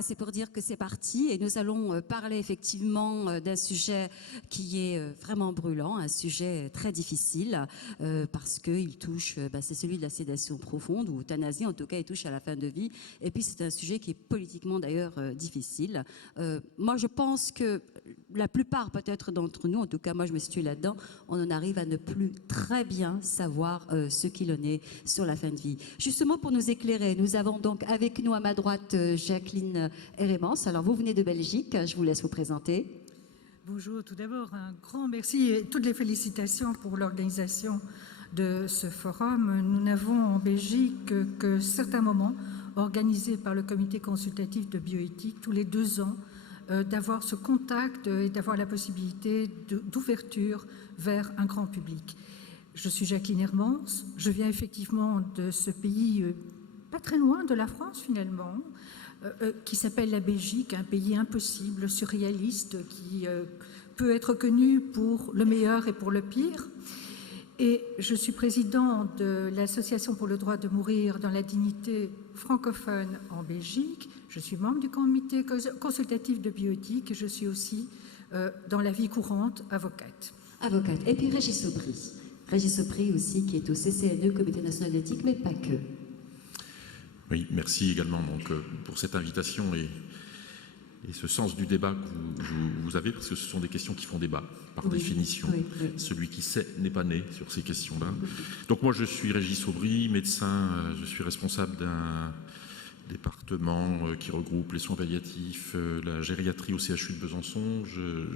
C'est pour dire que c'est parti et nous allons parler effectivement d'un sujet qui est vraiment brûlant, un sujet très difficile parce qu'il touche, c'est celui de la sédation profonde ou euthanasie, en tout cas il touche à la fin de vie, et puis c'est un sujet qui est politiquement d'ailleurs difficile. Moi je pense que la plupart peut-être d'entre nous, en tout cas moi je me situe là-dedans, on en arrive à ne plus très bien savoir ce qu'il en est sur la fin de vie. Justement pour nous éclairer, nous avons donc avec nous à ma droite Jacqueline Heremans. Alors vous venez de Belgique, je vous laisse vous présenter. Bonjour, tout d'abord un grand merci et toutes les félicitations pour l'organisation de ce forum. Nous n'avons en Belgique que certains moments organisés par le comité consultatif de bioéthique tous les 2 ans, d'avoir ce contact et d'avoir la possibilité d'ouverture vers un grand public. Je suis Jacqueline Heremans, je viens effectivement de ce pays pas très loin de la France finalement, qui s'appelle la Belgique, un pays impossible, surréaliste, qui peut être connu pour le meilleur et pour le pire. Et je suis présidente de l'Association pour le droit de mourir dans la dignité francophone en Belgique. Je suis membre du comité consultatif de bioéthique et je suis aussi, dans la vie courante, avocate. Avocate. Et puis Régis Aubry. Régis Aubry aussi, qui est au CCNE, Comité national d'éthique, mais pas que. Oui, merci également donc, pour cette invitation et ce sens du débat que vous avez, parce que ce sont des questions qui font débat, par définition. Oui. Celui qui sait n'est pas né sur ces questions-là. Donc moi, je suis Régis Aubry, médecin, je suis responsable d'un département qui regroupe les soins palliatifs, la gériatrie au CHU de Besançon.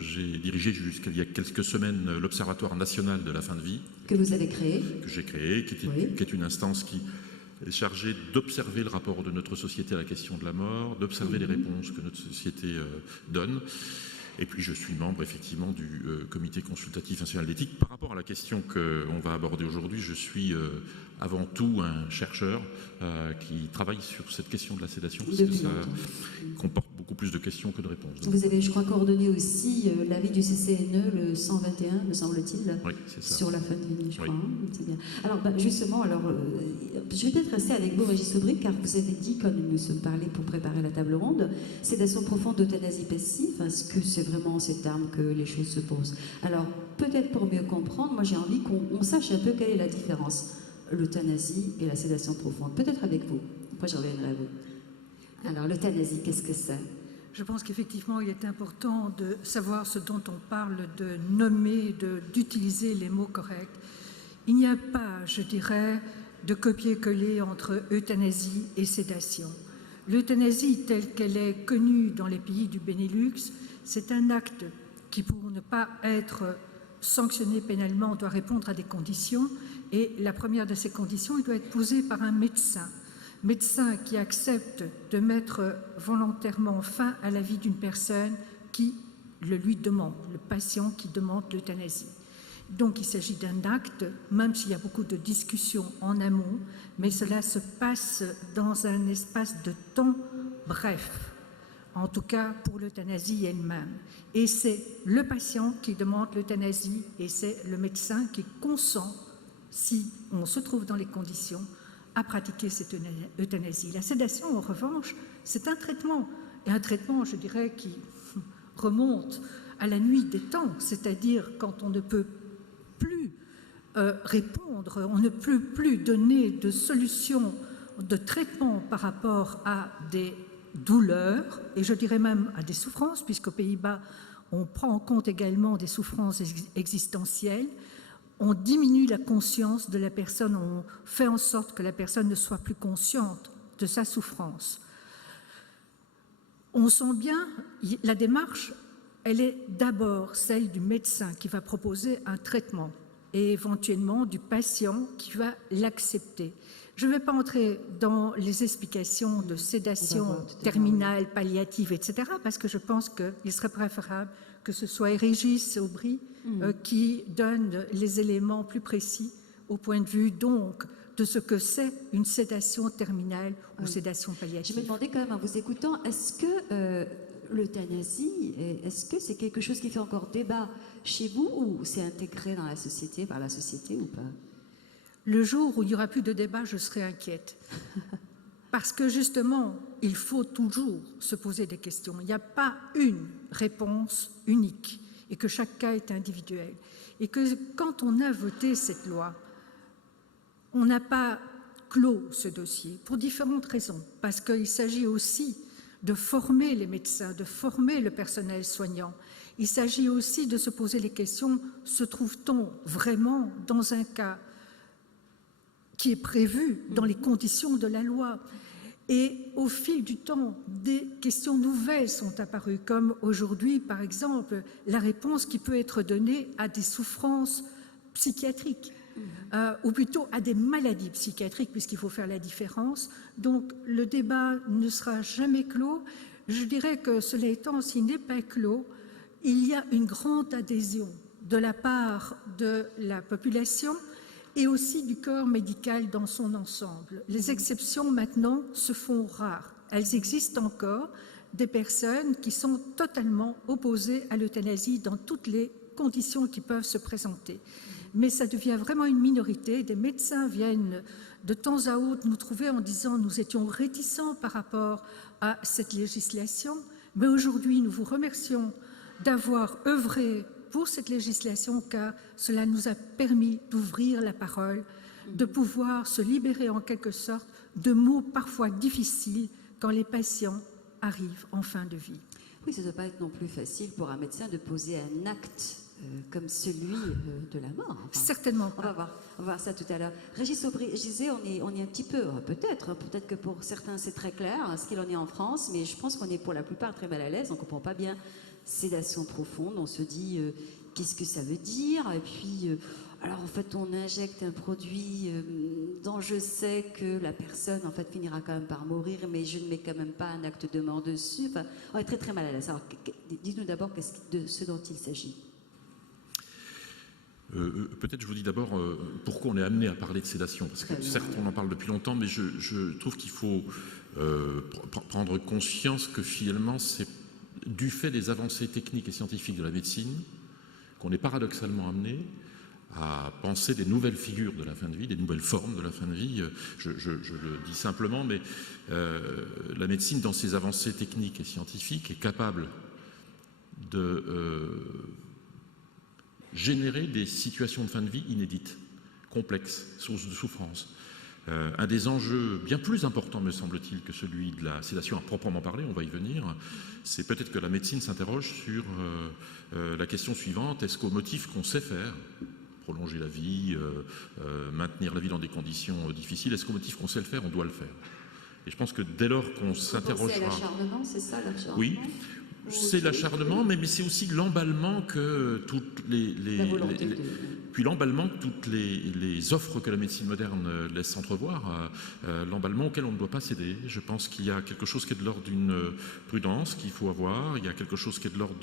J'ai dirigé jusqu'à il y a quelques semaines l'Observatoire national de la fin de vie. Que vous avez créé. Que j'ai créé, qui est une instance qui est chargée d'observer le rapport de notre société à la question de la mort, d'observer les réponses que notre société donne. Et puis je suis membre effectivement du comité consultatif national d'éthique. Par rapport à la question qu'on va aborder aujourd'hui, je suis avant tout un chercheur qui travaille sur cette question de la sédation, parce que ça comporte beaucoup plus de questions que de réponses. Donc. Vous avez, je crois, coordonné aussi l'avis du CCNE, le 121, me semble-t-il, oui, sur la fin de vie, je crois. Oui. Hein, c'est bien. Alors, justement, je vais peut-être rester avec vous, Régis Aubry, car vous avez dit, quand nous nous sommes parlé pour préparer la table ronde, sédation profonde d'euthanasie passive. Est-ce que c'est vraiment cette arme que les choses se posent? Alors, peut-être pour mieux comprendre, moi j'ai envie qu'on sache un peu quelle est la différence, l'euthanasie et la sédation profonde. Peut-être avec vous. Après, je reviendrai à vous. Alors, l'euthanasie, qu'est-ce que c'est? Je pense qu'effectivement, il est important de savoir ce dont on parle, de nommer, d'utiliser les mots corrects. Il n'y a pas, je dirais, de copier-coller entre euthanasie et sédation. L'euthanasie, telle qu'elle est connue dans les pays du Benelux, c'est un acte qui, pour ne pas être sanctionné pénalement, doit répondre à des conditions. Et la première de ces conditions, il doit être posée par un médecin. Médecin qui accepte de mettre volontairement fin à la vie d'une personne qui le lui demande, le patient qui demande l'euthanasie. Donc il s'agit d'un acte, même s'il y a beaucoup de discussions en amont, mais cela se passe dans un espace de temps bref, en tout cas pour l'euthanasie elle-même. Et c'est le patient qui demande l'euthanasie et c'est le médecin qui consent, si on se trouve dans les conditions, à pratiquer cette euthanasie. La sédation, en revanche, c'est un traitement, et un traitement, je dirais, qui remonte à la nuit des temps, c'est-à-dire quand on ne peut plus répondre, on ne peut plus donner de solution de traitement par rapport à des douleurs, et je dirais même à des souffrances, puisqu'aux Pays-Bas, on prend en compte également des souffrances existentielles. On diminue la conscience de la personne, on fait en sorte que la personne ne soit plus consciente de sa souffrance. On sent bien, la démarche, elle est d'abord celle du médecin qui va proposer un traitement et éventuellement du patient qui va l'accepter. Je ne vais pas entrer dans les explications de sédation terminale, palliative, etc., parce que je pense qu'il serait préférable que ce soit Régis Aubry qui donne les éléments plus précis au point de vue donc de ce que c'est une sédation terminale ou sédation palliative. Je me demandais quand même en vous écoutant, est-ce que l'euthanasie, est-ce que c'est quelque chose qui fait encore débat chez vous ou c'est intégré dans la société, par la société ou pas? Le jour où il n'y aura plus de débat, je serai inquiète. Parce que justement, il faut toujours se poser des questions. Il n'y a pas une réponse unique et que chaque cas est individuel. Et que quand on a voté cette loi, on n'a pas clos ce dossier pour différentes raisons. Parce qu'il s'agit aussi de former les médecins, de former le personnel soignant. Il s'agit aussi de se poser les questions, se trouve-t-on vraiment dans un cas qui est prévu dans les conditions de la loi? Et au fil du temps, des questions nouvelles sont apparues, comme aujourd'hui, par exemple, la réponse qui peut être donnée à des souffrances psychiatriques, ou plutôt à des maladies psychiatriques, puisqu'il faut faire la différence. Donc, le débat ne sera jamais clos. Je dirais que, cela étant, s'il n'est pas clos, il y a une grande adhésion de la part de la population et aussi du corps médical dans son ensemble. Les exceptions maintenant se font rares. Elles existent encore, des personnes qui sont totalement opposées à l'euthanasie dans toutes les conditions qui peuvent se présenter. Mais ça devient vraiment une minorité. Des médecins viennent de temps à autre nous trouver en disant nous étions réticents par rapport à cette législation, mais aujourd'hui nous vous remercions d'avoir œuvré pour cette législation, car cela nous a permis d'ouvrir la parole, de pouvoir se libérer en quelque sorte de mots parfois difficiles quand les patients arrivent en fin de vie. Oui, ça ne doit pas être non plus facile pour un médecin de poser un acte comme celui de la mort. Enfin, certainement pas. On va voir ça tout à l'heure. Régis Aubry, je disais, on est un petit peu, peut-être que pour certains c'est très clair ce qu'il en est en France, mais je pense qu'on est pour la plupart très mal à l'aise, on ne comprend pas bien sédation profonde, on se dit qu'est-ce que ça veut dire, et puis alors en fait on injecte un produit dont je sais que la personne en fait finira quand même par mourir, mais je ne mets quand même pas un acte de mort dessus. Enfin, on est très très mal à l'aise. Alors dites-nous d'abord de ce dont il s'agit. Peut-être je vous dis d'abord pourquoi on est amené à parler de sédation, parce que certes on en parle depuis longtemps, mais je trouve qu'il faut prendre conscience que finalement c'est du fait des avancées techniques et scientifiques de la médecine qu'on est paradoxalement amené à penser des nouvelles figures de la fin de vie, des nouvelles formes de la fin de vie. Je le dis simplement, mais la médecine, dans ses avancées techniques et scientifiques, est capable de générer des situations de fin de vie inédites, complexes, sources de souffrance. Un des enjeux bien plus importants, me semble-t-il, que celui de la sédation à proprement parler, on va y venir, c'est peut-être que la médecine s'interroge sur la question suivante: est-ce qu'au motif qu'on sait faire, prolonger la vie, maintenir la vie dans des conditions difficiles, est-ce qu'au motif qu'on sait le faire, on doit le faire? Et je pense que dès lors qu'on s'interrogera... C'est l'acharnement, c'est ça l'acharnement? Oui. C'est l'acharnement, mais c'est aussi l'emballement que toutes puis l'emballement que toutes les offres que la médecine moderne laisse entrevoir, l'emballement auquel on ne doit pas céder. Je pense qu'il y a quelque chose qui est de l'ordre d'une prudence qu'il faut avoir, il y a quelque chose qui est de l'ordre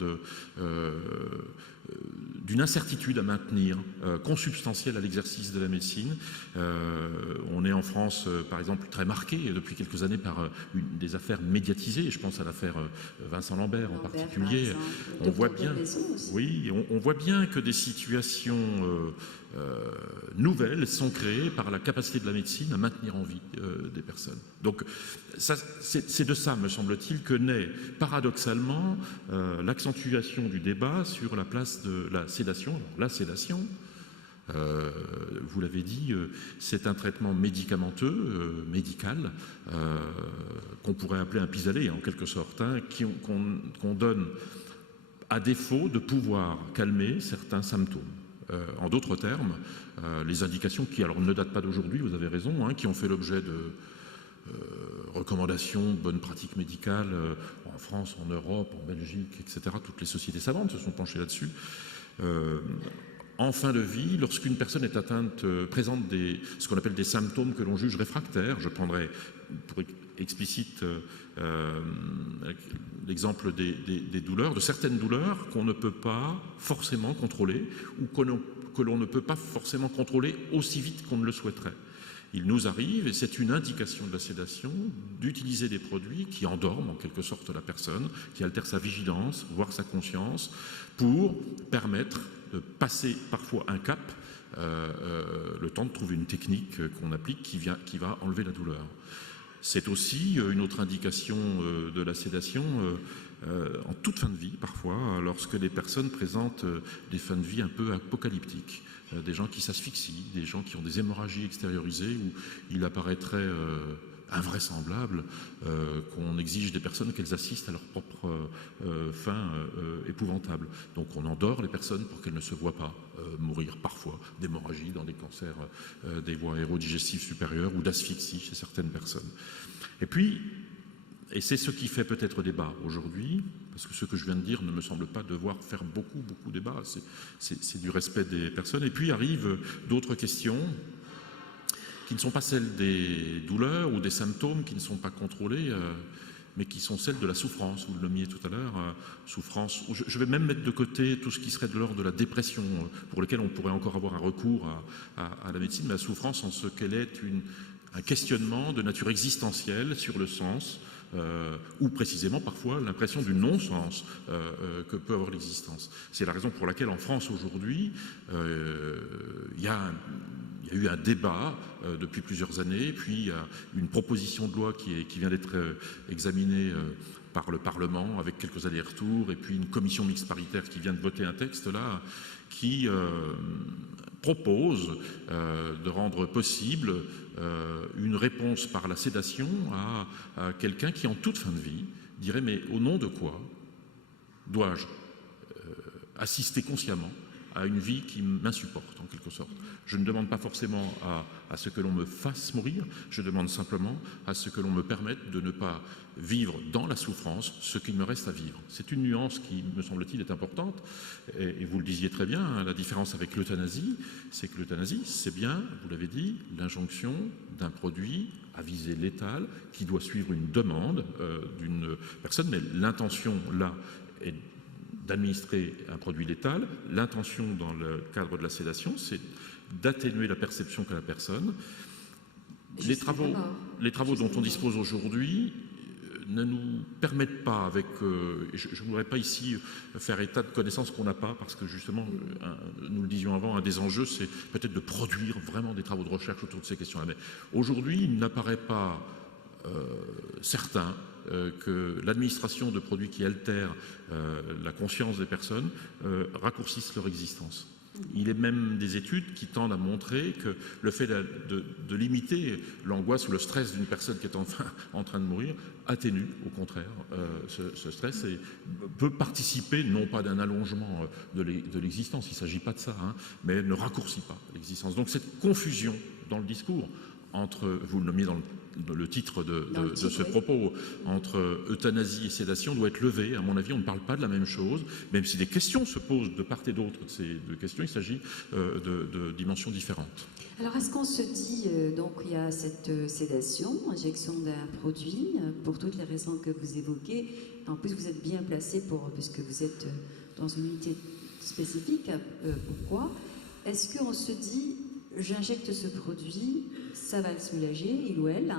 d'une incertitude à maintenir, consubstantielle à l'exercice de la médecine. On est en France, par exemple, très marqué depuis quelques années par des affaires médiatisées. Je pense à l'affaire Vincent Lambert en particulier. On voit bien, oui, on voit bien que des situations nouvelles sont créées par la capacité de la médecine à maintenir en vie des personnes. Donc c'est de ça, me semble-t-il, que naît paradoxalement l'accentuation du débat sur la place de la sédation. Alors, la sédation, vous l'avez dit, c'est un traitement médicamenteux, médical, qu'on pourrait appeler un pis-aller en quelque sorte, hein, qu'on donne à défaut de pouvoir calmer certains symptômes. En d'autres termes, les indications qui alors ne datent pas d'aujourd'hui, vous avez raison, hein, qui ont fait l'objet de recommandations, bonnes pratiques médicales en France, en Europe, en Belgique, etc. Toutes les sociétés savantes se sont penchées là-dessus. En fin de vie, lorsqu'une personne est atteinte, présente ce qu'on appelle des symptômes que l'on juge réfractaires, je prendrai pour explicite l'exemple des douleurs, de certaines douleurs qu'on ne peut pas forcément contrôler ou que l'on ne peut pas forcément contrôler aussi vite qu'on ne le souhaiterait. Il nous arrive, et c'est une indication de la sédation, d'utiliser des produits qui endorment en quelque sorte la personne, qui altèrent sa vigilance, voire sa conscience, pour permettre de passer parfois un cap, le temps de trouver une technique qu'on applique qui va enlever la douleur. C'est aussi une autre indication de la sédation en toute fin de vie, parfois, lorsque les personnes présentent des fins de vie un peu apocalyptiques. Des gens qui s'asphyxient, des gens qui ont des hémorragies extériorisées où il apparaîtrait invraisemblable qu'on exige des personnes qu'elles assistent à leur propre fin épouvantable. Donc on endort les personnes pour qu'elles ne se voient pas mourir parfois d'hémorragie dans des cancers des voies aérodigestives supérieures ou d'asphyxie chez certaines personnes. Et puis, et c'est ce qui fait peut-être débat aujourd'hui, parce que ce que je viens de dire ne me semble pas devoir faire beaucoup débat, c'est du respect des personnes. Et puis arrivent d'autres questions qui ne sont pas celles des douleurs ou des symptômes qui ne sont pas contrôlés, mais qui sont celles de la souffrance, vous le nommiez tout à l'heure, souffrance. Je vais même mettre de côté tout ce qui serait de l'ordre de la dépression, pour lequel on pourrait encore avoir un recours à la médecine, mais la souffrance en ce qu'elle est un questionnement de nature existentielle sur le sens, ou précisément parfois l'impression du non-sens que peut avoir l'existence. C'est la raison pour laquelle en France aujourd'hui, il y a eu un débat depuis plusieurs années, puis il y a une proposition de loi qui vient d'être examinée par le Parlement avec quelques allers-retours, et puis une commission mixte paritaire qui vient de voter un texte là qui propose de rendre possible une réponse par la sédation à quelqu'un qui en toute fin de vie dirait mais au nom de quoi dois-je assister consciemment à une vie qui m'insupporte en quelque sorte. Je ne demande pas forcément à ce que l'on me fasse mourir, je demande simplement à ce que l'on me permette de ne pas vivre dans la souffrance ce qu'il me reste à vivre. C'est une nuance qui, me semble-t-il, est importante, et vous le disiez très bien, hein, la différence avec l'euthanasie, c'est que l'euthanasie, c'est bien, vous l'avez dit, l'injonction d'un produit à visée létale qui doit suivre une demande d'une personne, mais l'intention là est d'administrer un produit létal. L'intention dans le cadre de la sédation, c'est d'atténuer la perception qu'a la personne. Les travaux dont on dispose aujourd'hui ne nous permettent pas, avec, je ne voudrais pas ici faire état de connaissances qu'on n'a pas, parce que justement, nous le disions avant, un des enjeux, c'est peut-être de produire vraiment des travaux de recherche autour de ces questions-là. Mais aujourd'hui, il n'apparaît pas certain que l'administration de produits qui altèrent la conscience des personnes raccourcissent leur existence. Il est même des études qui tendent à montrer que le fait de limiter l'angoisse ou le stress d'une personne qui est en train de mourir atténue au contraire ce stress et peut participer non pas d'un allongement de l'existence, il ne s'agit pas de ça, hein, mais ne raccourcit pas l'existence. Donc cette confusion dans le discours entre, vous le nommiez dans le titre de ce propos, entre euthanasie et sédation doit être levée. À mon avis, on ne parle pas de la même chose, même si des questions se posent de part et d'autre de ces deux questions, il s'agit de dimensions différentes. Alors, est-ce qu'on se dit, donc il y a cette sédation, injection d'un produit, pour toutes les raisons que vous évoquez, en plus vous êtes bien placé puisque vous êtes dans une unité spécifique, pourquoi? Est-ce qu'on se dit, j'injecte ce produit, ça va le soulager, il ou elle,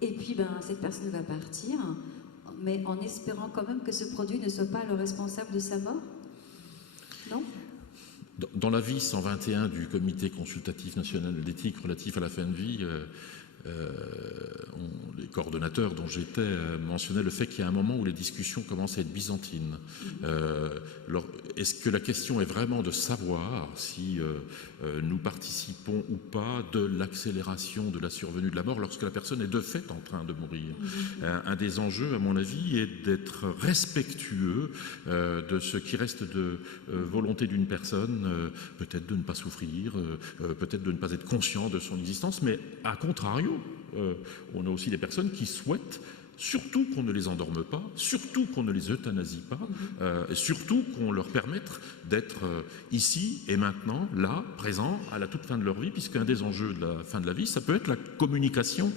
et puis cette personne va partir, mais en espérant quand même que ce produit ne soit pas le responsable de sa mort? Non? Dans l'avis 121 du Comité consultatif national d'éthique relatif à la fin de vie, les coordonnateurs dont j'étais mentionnaient le fait qu'il y a un moment où les discussions commencent à être byzantines. Est-ce que la question est vraiment de savoir si nous participons ou pas de l'accélération de la survenue de la mort lorsque la personne est de fait en train de mourir? Un des enjeux, à mon avis, est d'être respectueux de ce qui reste de volonté d'une personne, peut-être de ne pas souffrir, peut-être de ne pas être conscient de son existence, mais à contrario, on a aussi des personnes qui souhaitent surtout qu'on ne les endorme pas, surtout qu'on ne les euthanasie pas, et surtout qu'on leur permette d'être ici et maintenant, là, présents, à la toute fin de leur vie, puisqu'un des enjeux de la fin de la vie, ça peut être la communication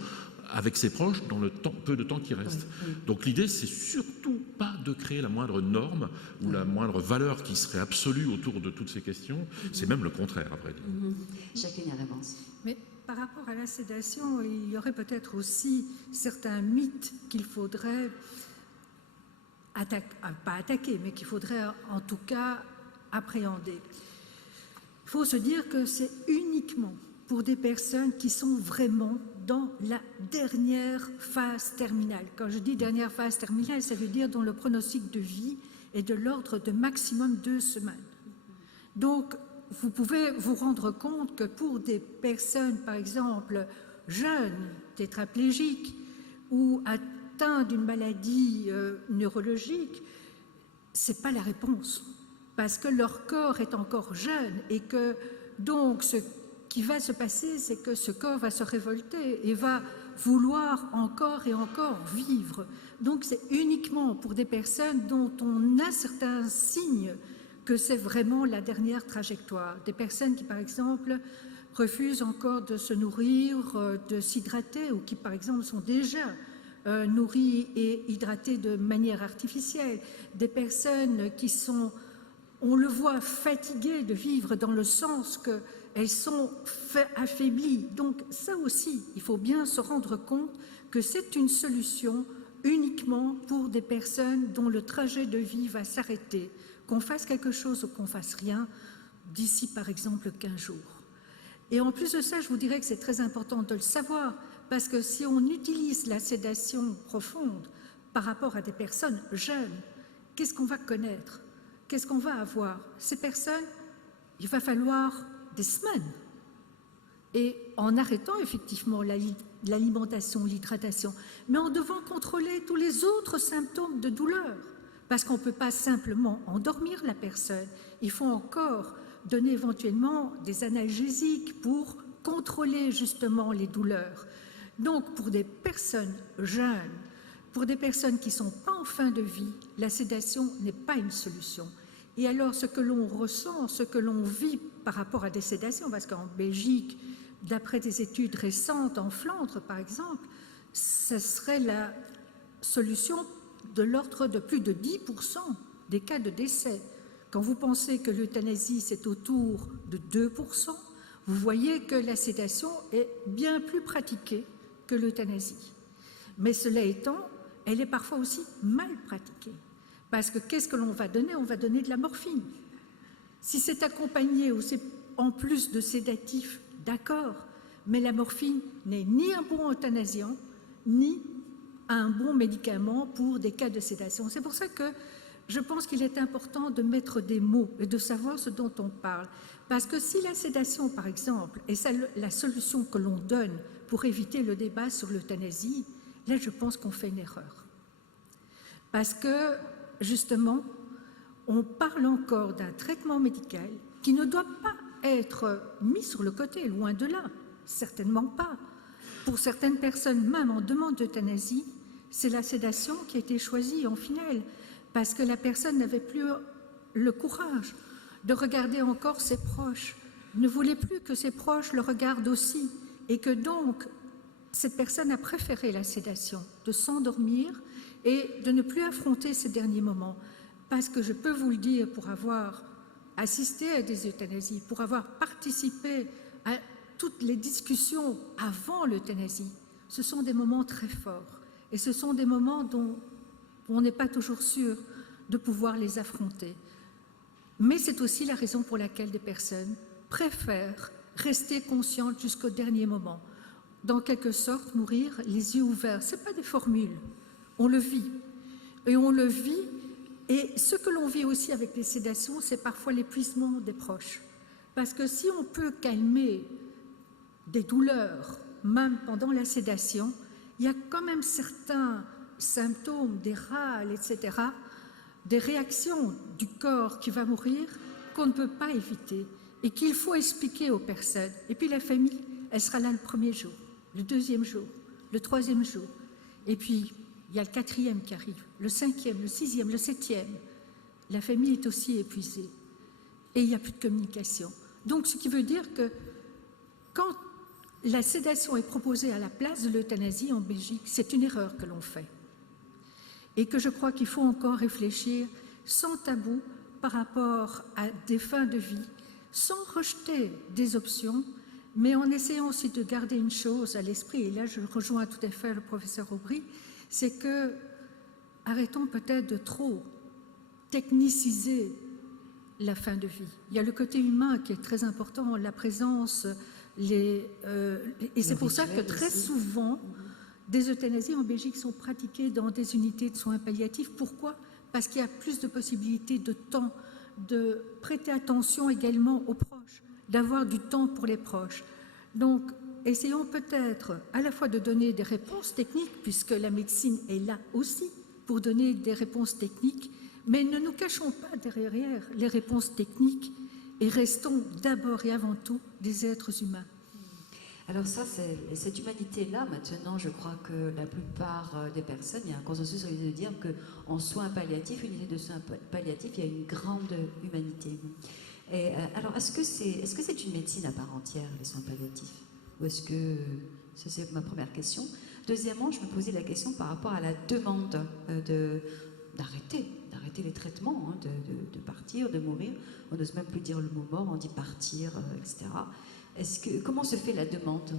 avec ses proches dans le peu de temps qui reste. Donc l'idée, c'est surtout pas de créer la moindre norme ou la moindre valeur qui serait absolue autour de toutes ces questions. C'est même le contraire, à vrai dire. Chacune a réponse. Mais par rapport à la sédation, il y aurait peut-être aussi certains mythes qu'il faudrait pas attaquer, mais qu'il faudrait en tout cas appréhender. Il faut se dire que c'est uniquement pour des personnes qui sont vraiment dans la dernière phase terminale. Quand je dis dernière phase terminale, ça veut dire dont le pronostic de vie est de l'ordre de maximum 2 semaines. Donc, vous pouvez vous rendre compte que pour des personnes, par exemple, jeunes, tétraplégiques ou atteintes d'une maladie neurologique, ce n'est pas la réponse, parce que leur corps est encore jeune et que donc ce qui va se passer, c'est que ce corps va se révolter et va vouloir encore et encore vivre. Donc c'est uniquement pour des personnes dont on a certains signes que c'est vraiment la dernière trajectoire. Des personnes qui, par exemple, refusent encore de se nourrir, de s'hydrater, ou qui, par exemple, sont déjà nourries et hydratées de manière artificielle. Des personnes qui sont, on le voit, fatiguées de vivre dans le sens qu'elles sont affaiblies. Donc ça aussi, il faut bien se rendre compte que c'est une solution uniquement pour des personnes dont le trajet de vie va s'arrêter, qu'on fasse quelque chose ou qu'on fasse rien, d'ici par exemple 15 jours. Et en plus de ça, je vous dirais que c'est très important de le savoir, parce que si on utilise la sédation profonde par rapport à des personnes jeunes, qu'est-ce qu'on va connaître? Qu'est-ce qu'on va avoir? Ces personnes, il va falloir des semaines. Et en arrêtant effectivement l'alimentation, l'hydratation, mais en devant contrôler tous les autres symptômes de douleur. Parce qu'on ne peut pas simplement endormir la personne, il faut encore donner éventuellement des analgésiques pour contrôler justement les douleurs. Donc pour des personnes jeunes, pour des personnes qui ne sont pas en fin de vie, la sédation n'est pas une solution. Et alors ce que l'on ressent, ce que l'on vit par rapport à des sédations, parce qu'en Belgique, d'après des études récentes en Flandre par exemple, ce serait la solution de l'ordre de plus de 10% des cas de décès. Quand vous pensez que l'euthanasie, c'est autour de 2%, vous voyez que la sédation est bien plus pratiquée que l'euthanasie. Mais cela étant, elle est parfois aussi mal pratiquée. Parce que qu'est-ce que l'on va donner? On va donner de la morphine. Si c'est accompagné ou c'est en plus de sédatifs, d'accord, mais la morphine n'est ni un bon euthanasiant, ni un bon médicament pour des cas de sédation. C'est pour ça que je pense qu'il est important de mettre des mots et de savoir ce dont on parle. Parce que si la sédation, par exemple, est la solution que l'on donne pour éviter le débat sur l'euthanasie, là, je pense qu'on fait une erreur. Parce que, justement, on parle encore d'un traitement médical qui ne doit pas être mis sur le côté, loin de là, certainement pas. Pour certaines personnes, même en demande d'euthanasie, c'est la sédation qui a été choisie en finale, parce que la personne n'avait plus le courage de regarder encore ses proches, ne voulait plus que ses proches le regardent aussi, et que donc cette personne a préféré la sédation, de s'endormir et de ne plus affronter ces derniers moments. Parce que je peux vous le dire, pour avoir assisté à des euthanasies, pour avoir participé à toutes les discussions avant l'euthanasie, ce sont des moments très forts. Et ce sont des moments dont on n'est pas toujours sûr de pouvoir les affronter. Mais c'est aussi la raison pour laquelle des personnes préfèrent rester conscientes jusqu'au dernier moment. Dans quelque sorte, mourir les yeux ouverts. Ce n'est pas des formules, on le vit. Et on le vit, et ce que l'on vit aussi avec les sédations, c'est parfois l'épuisement des proches. Parce que si on peut calmer des douleurs, même pendant la sédation, il y a quand même certains symptômes, des râles, etc., des réactions du corps qui va mourir qu'on ne peut pas éviter et qu'il faut expliquer aux personnes. Et puis la famille, elle sera là le premier jour, le deuxième jour, le troisième jour. Et puis, il y a le 4e qui arrive, le 5e, le 6e, le 7e. La famille est aussi épuisée et il n'y a plus de communication. Donc, ce qui veut dire que quand la sédation est proposée à la place de l'euthanasie en Belgique, c'est une erreur que l'on fait. Et que je crois qu'il faut encore réfléchir sans tabou par rapport à des fins de vie, sans rejeter des options, mais en essayant aussi de garder une chose à l'esprit, et là je rejoins tout à fait le professeur Aubry, c'est que arrêtons peut-être de trop techniciser la fin de vie. Il y a le côté humain qui est très important, la présence, et c'est pour ça que très souvent, des euthanasies en Belgique sont pratiquées dans des unités de soins palliatifs. Pourquoi? Parce qu'il y a plus de possibilités de temps, de prêter attention également aux proches, d'avoir du temps pour les proches. Donc, essayons peut-être à la fois de donner des réponses techniques, puisque la médecine est là aussi pour donner des réponses techniques, mais ne nous cachons pas derrière les réponses techniques et restons d'abord et avant tout des êtres humains. Alors ça, cette humanité-là, maintenant, je crois que la plupart des personnes, il y a un consensus sur l'idée de dire qu'en soins palliatifs, unité de soins palliatifs, il y a une grande humanité. Et, alors, est-ce que c'est une médecine à part entière, les soins palliatifs? Ou est-ce que... Ça, c'est ma première question. Deuxièmement, je me posais la question par rapport à la demande d'arrêter les traitements, hein, de partir, de mourir. On n'ose même plus dire le mot mort, on dit partir, etc. Comment se fait la demande?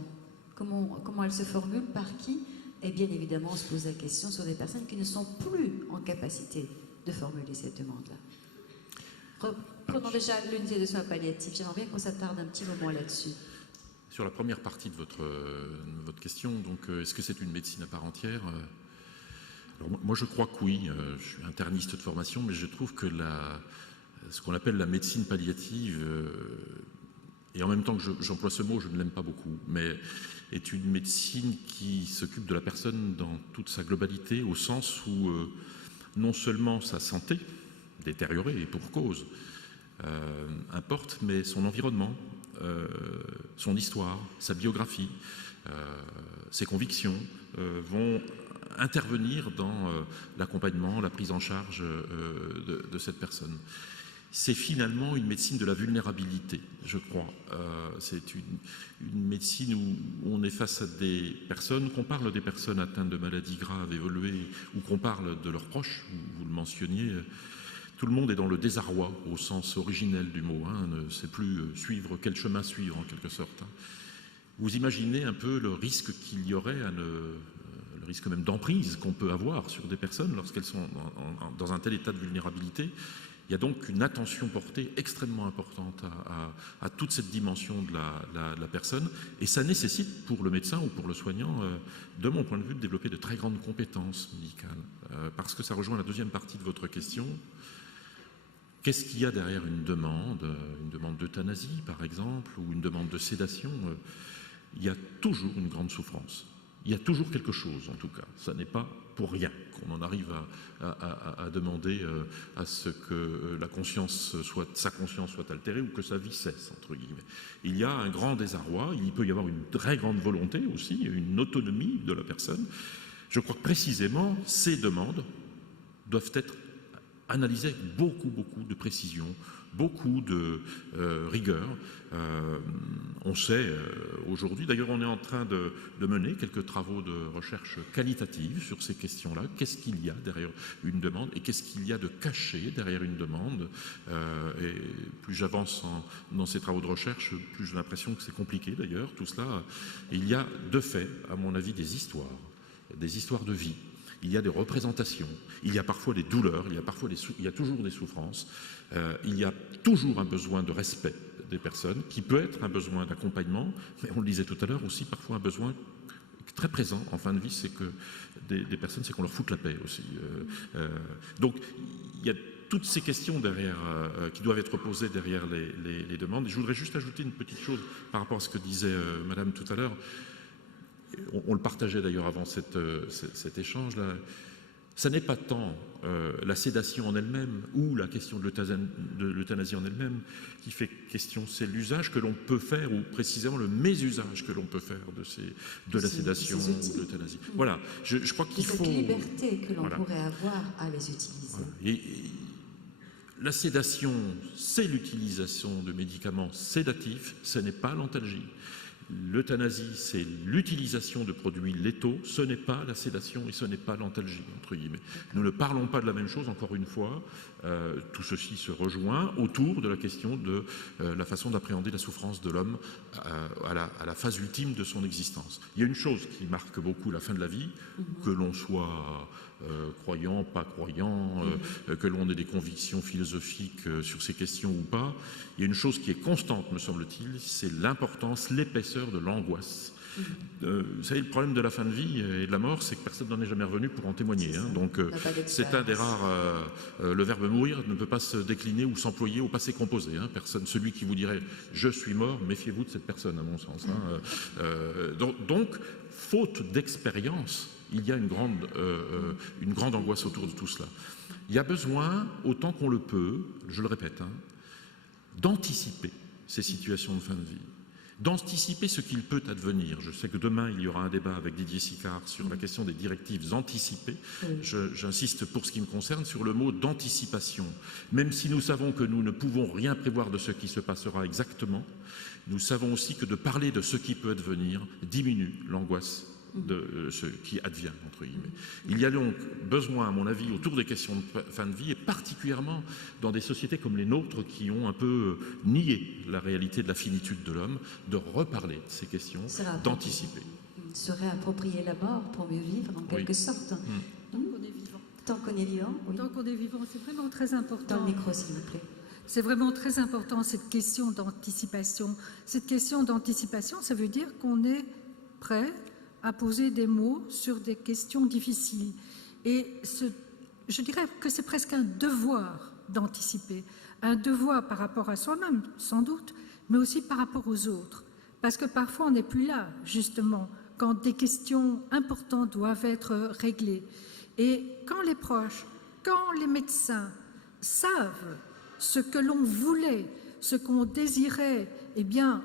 Comment elle se formule? Par qui? Et bien évidemment, on se pose la question sur des personnes qui ne sont plus en capacité de formuler cette demande-là. Prenons déjà l'unité de soins palliatifs. J'aimerais bien qu'on s'attarde un petit moment là-dessus. Sur la première partie de votre question, donc, est-ce que c'est une médecine à part entière? Alors, moi, je crois que oui. Je suis interniste de formation, mais je trouve que ce qu'on appelle la médecine palliative, et en même temps que j'emploie ce mot, je ne l'aime pas beaucoup, mais est une médecine qui s'occupe de la personne dans toute sa globalité, au sens où non seulement sa santé, détériorée et pour cause, importe, mais son environnement, son histoire, sa biographie, ses convictions vont intervenir dans l'accompagnement, la prise en charge de cette personne. C'est finalement une médecine de la vulnérabilité, je crois. C'est une médecine où on est face à des personnes, qu'on parle des personnes atteintes de maladies graves, évoluées, ou qu'on parle de leurs proches, vous le mentionniez. Tout le monde est dans le désarroi, au sens originel du mot, hein, ne sait plus quel chemin suivre, en quelque sorte. Hein. Vous imaginez un peu le risque qu'il y aurait, le risque même d'emprise qu'on peut avoir sur des personnes lorsqu'elles sont dans un tel état de vulnérabilité. Il y a donc une attention portée extrêmement importante à toute cette dimension de la personne, et ça nécessite pour le médecin ou pour le soignant, de mon point de vue, de développer de très grandes compétences médicales, parce que ça rejoint la deuxième partie de votre question. Qu'est-ce qu'il y a derrière une demande d'euthanasie par exemple, ou une demande de sédation? Il y a toujours une grande souffrance. Il y a toujours quelque chose, en tout cas. Ça n'est pas pour rien qu'on en arrive à demander à ce que sa conscience soit altérée ou que sa vie cesse, entre guillemets. Il y a un grand désarroi, il peut y avoir une très grande volonté aussi, une autonomie de la personne. Je crois que précisément, ces demandes doivent être analysées avec beaucoup de précision, beaucoup de rigueur. On sait aujourd'hui, d'ailleurs on est en train de mener quelques travaux de recherche qualitative sur ces questions-là. Qu'est-ce qu'il y a derrière une demande et qu'est-ce qu'il y a de caché derrière une demande? Et plus j'avance dans ces travaux de recherche, plus j'ai l'impression que c'est compliqué d'ailleurs, tout cela. Il y a de fait, à mon avis, des histoires de vie. Il y a des représentations, il y a parfois des douleurs, il y a toujours des souffrances, il y a toujours un besoin de respect des personnes, qui peut être un besoin d'accompagnement, mais on le disait tout à l'heure aussi, parfois un besoin très présent en fin de vie, c'est que des personnes, c'est qu'on leur foute la paix aussi. Donc il y a toutes ces questions derrière, qui doivent être posées derrière les demandes. Et je voudrais juste ajouter une petite chose par rapport à ce que disait Madame tout à l'heure. On le partageait d'ailleurs avant cet échange-là. Ça n'est pas tant la sédation en elle-même ou la question de l'euthanasie en elle-même qui fait question, c'est l'usage que l'on peut faire, ou précisément le mésusage que l'on peut faire de la sédation ou de l'euthanasie. Voilà, je crois qu'il faut... Cette liberté que l'on pourrait avoir à les utiliser. Voilà. Et la sédation, c'est l'utilisation de médicaments sédatifs, ce n'est pas l'antalgie. L'euthanasie, c'est l'utilisation de produits létaux, ce n'est pas la sédation et ce n'est pas l'antalgie, entre guillemets. Nous ne parlons pas de la même chose, encore une fois. Tout ceci se rejoint autour de la question de la façon d'appréhender la souffrance de l'homme à la phase ultime de son existence. Il y a une chose qui marque beaucoup la fin de la vie, que l'on soit croyant, pas croyant, que l'on ait des convictions philosophiques sur ces questions ou pas. Il y a une chose qui est constante, me semble-t-il, c'est l'importance, l'épaisseur de l'angoisse. Vous savez, le problème de la fin de vie et de la mort, c'est que personne n'en est jamais revenu pour en témoigner. Donc c'est un des rares... le verbe mourir ne peut pas se décliner ou s'employer au passé composé. Personne, celui qui vous dirait « je suis mort », méfiez-vous de cette personne, à mon sens. Donc, faute d'expérience, il y a une grande angoisse autour de tout cela. Il y a besoin, autant qu'on le peut, je le répète, d'anticiper ces situations de fin de vie, d'anticiper ce qu'il peut advenir. Je sais que demain, il y aura un débat avec Didier Sicard sur la question des directives anticipées. J'insiste pour ce qui me concerne sur le mot d'anticipation. Même si nous savons que nous ne pouvons rien prévoir de ce qui se passera exactement, nous savons aussi que de parler de ce qui peut advenir diminue l'angoisse de ce qui advient, entre guillemets. Il y a donc besoin, à mon avis, autour des questions de fin de vie, et particulièrement dans des sociétés comme les nôtres qui ont un peu nié la réalité de la finitude de l'homme, de reparler de ces questions, d'anticiper. Se réapproprier la mort pour mieux vivre, en quelque sorte. Tant qu'on est vivant. Tant qu'on est vivant, oui. Tant qu'on est vivant, c'est vraiment très important. Dans le micro, s'il vous plaît. C'est vraiment très important, cette question d'anticipation. Cette question d'anticipation, ça veut dire qu'on est prêt à poser des mots sur des questions difficiles. Et je dirais que c'est presque un devoir d'anticiper. Un devoir par rapport à soi-même, sans doute, mais aussi par rapport aux autres. Parce que parfois, on n'est plus là, justement, quand des questions importantes doivent être réglées. Et quand les proches, quand les médecins savent ce que l'on voulait, ce qu'on désirait, eh bien,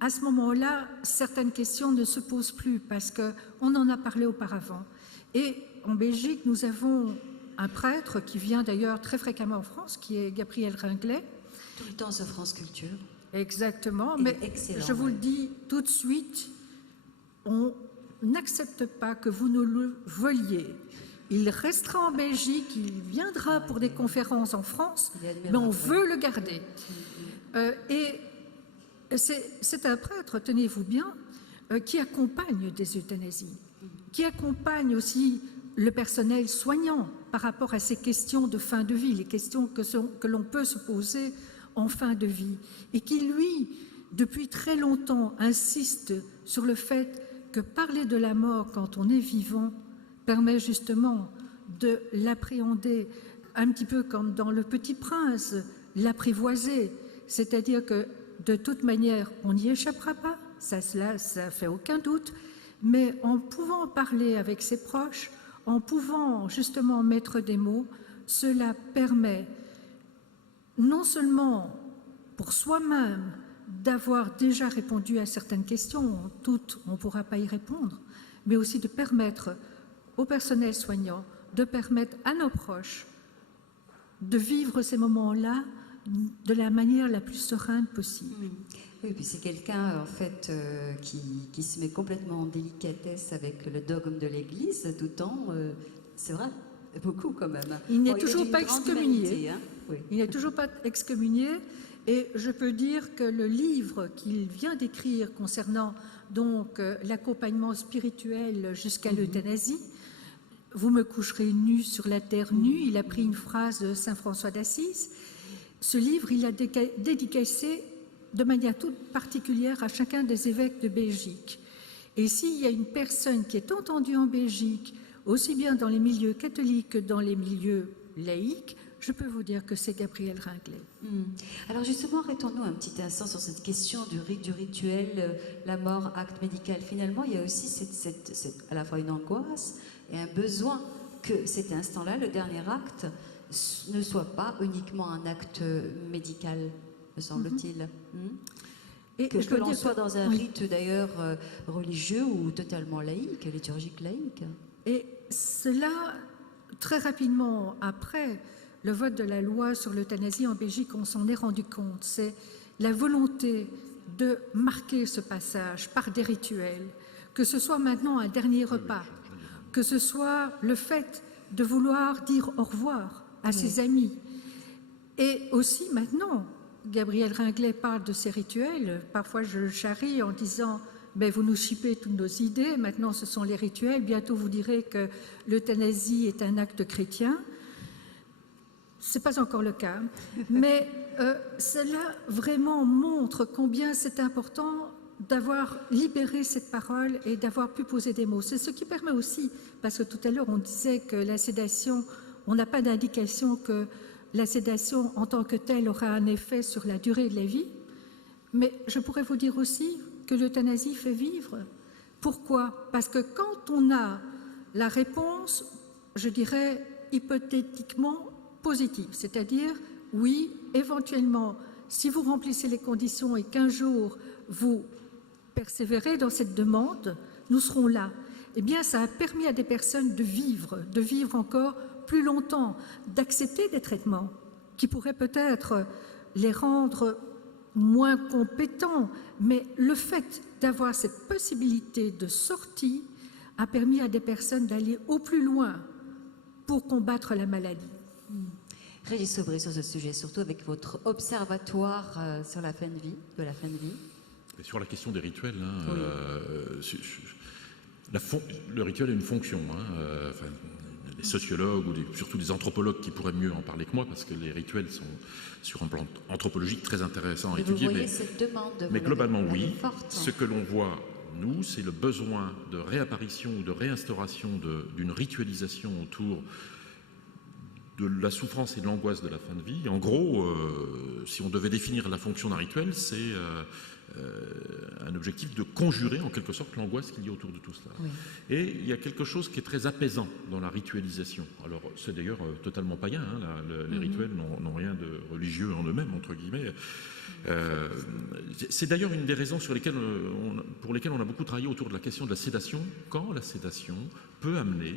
à ce moment-là, certaines questions ne se posent plus parce qu'on en a parlé auparavant. Et en Belgique, nous avons un prêtre qui vient d'ailleurs très fréquemment en France, qui est Gabriel Ringlet. Tout le temps sur France Culture. Exactement, Il mais je vous ouais. le dis tout de suite, on n'accepte pas que vous nous le voliez. Il restera en Belgique, il viendra pour des conférences en France, mais on veut le garder. Et c'est un prêtre, tenez-vous bien, qui accompagne des euthanasies, qui accompagne aussi le personnel soignant par rapport à ces questions de fin de vie, les questions que l'on peut se poser en fin de vie, et qui, lui, depuis très longtemps, insiste sur le fait que parler de la mort quand on est vivant permet justement de l'appréhender un petit peu comme dans Le Petit Prince, l'apprivoiser, c'est-à-dire que de toute manière, on n'y échappera pas, ça fait aucun doute, mais en pouvant parler avec ses proches, en pouvant justement mettre des mots, cela permet non seulement pour soi-même d'avoir déjà répondu à certaines questions, toutes on ne pourra pas y répondre, mais aussi de permettre au personnel soignant, de permettre à nos proches de vivre ces moments-là de la manière la plus sereine possible. Oui, puis c'est quelqu'un en fait qui se met complètement en délicatesse avec le dogme de l'Église, tout en, c'est vrai, beaucoup quand même. Il n'est toujours pas excommunié. Oui. Il n'est toujours pas excommunié, et je peux dire que le livre qu'il vient d'écrire concernant donc l'accompagnement spirituel jusqu'à l'euthanasie, vous me coucherez nu sur la terre nue, il a pris une phrase de saint François d'Assise. Ce livre, il l'a dédicacé de manière toute particulière à chacun des évêques de Belgique. Et s'il y a une personne qui est entendue en Belgique, aussi bien dans les milieux catholiques que dans les milieux laïques, je peux vous dire que c'est Gabriel Ringlet. Alors justement, arrêtons-nous un petit instant sur cette question du rituel, la mort, acte médical. Finalement, il y a aussi à la fois une angoisse et un besoin que cet instant-là, le dernier acte, ne soit pas uniquement un acte médical, me semble-t-il. Et que l'on soit dans un rite d'ailleurs religieux ou totalement laïque, liturgique laïque. Et cela, très rapidement après le vote de la loi sur l'euthanasie en Belgique, on s'en est rendu compte. C'est la volonté de marquer ce passage par des rituels, que ce soit maintenant un dernier repas, que ce soit le fait de vouloir dire au revoir à ses amis. Et aussi maintenant, Gabriel Ringlet parle de ces rituels. Parfois, je le charrie en disant ben, vous nous chipez toutes nos idées, maintenant ce sont les rituels. Bientôt, vous direz que l'euthanasie est un acte chrétien. Ce n'est pas encore le cas. Mais cela vraiment montre combien c'est important d'avoir libéré cette parole et d'avoir pu poser des mots. C'est ce qui permet aussi, parce que tout à l'heure, on disait que la sédation, on n'a pas d'indication que la sédation en tant que telle aura un effet sur la durée de la vie, mais je pourrais vous dire aussi que l'euthanasie fait vivre. Pourquoi? Parce que quand on a la réponse, je dirais hypothétiquement positive, c'est-à-dire, oui, éventuellement, si vous remplissez les conditions et qu'un jour vous persévérez dans cette demande, nous serons là. Eh bien, ça a permis à des personnes de vivre encore plus longtemps, d'accepter des traitements qui pourraient peut-être les rendre moins compétents, mais le fait d'avoir cette possibilité de sortie a permis à des personnes d'aller au plus loin pour combattre la maladie. Régis Aubry sur ce sujet, surtout avec votre observatoire sur la fin de vie, Et sur la question des rituels, hein, le rituel a une fonction. Les sociologues ou surtout des anthropologues qui pourraient mieux en parler que moi, parce que les rituels sont sur un plan anthropologique très intéressants à étudier. Vous voyez cette demande, mais globalement, oui. Forte. Ce que l'on voit, nous, c'est le besoin de réapparition ou de réinstauration d'une ritualisation autour de la souffrance et de l'angoisse de la fin de vie. En gros, si on devait définir la fonction d'un rituel, c'est un objectif de conjurer en quelque sorte l'angoisse qu'il y a autour de tout cela. Oui. Et il y a quelque chose qui est très apaisant dans la ritualisation. Alors c'est d'ailleurs totalement païen, hein, les rituels n'ont rien de religieux en eux-mêmes, entre guillemets. C'est d'ailleurs une des raisons pour lesquelles on a beaucoup travaillé autour de la question de la sédation, quand la sédation peut amener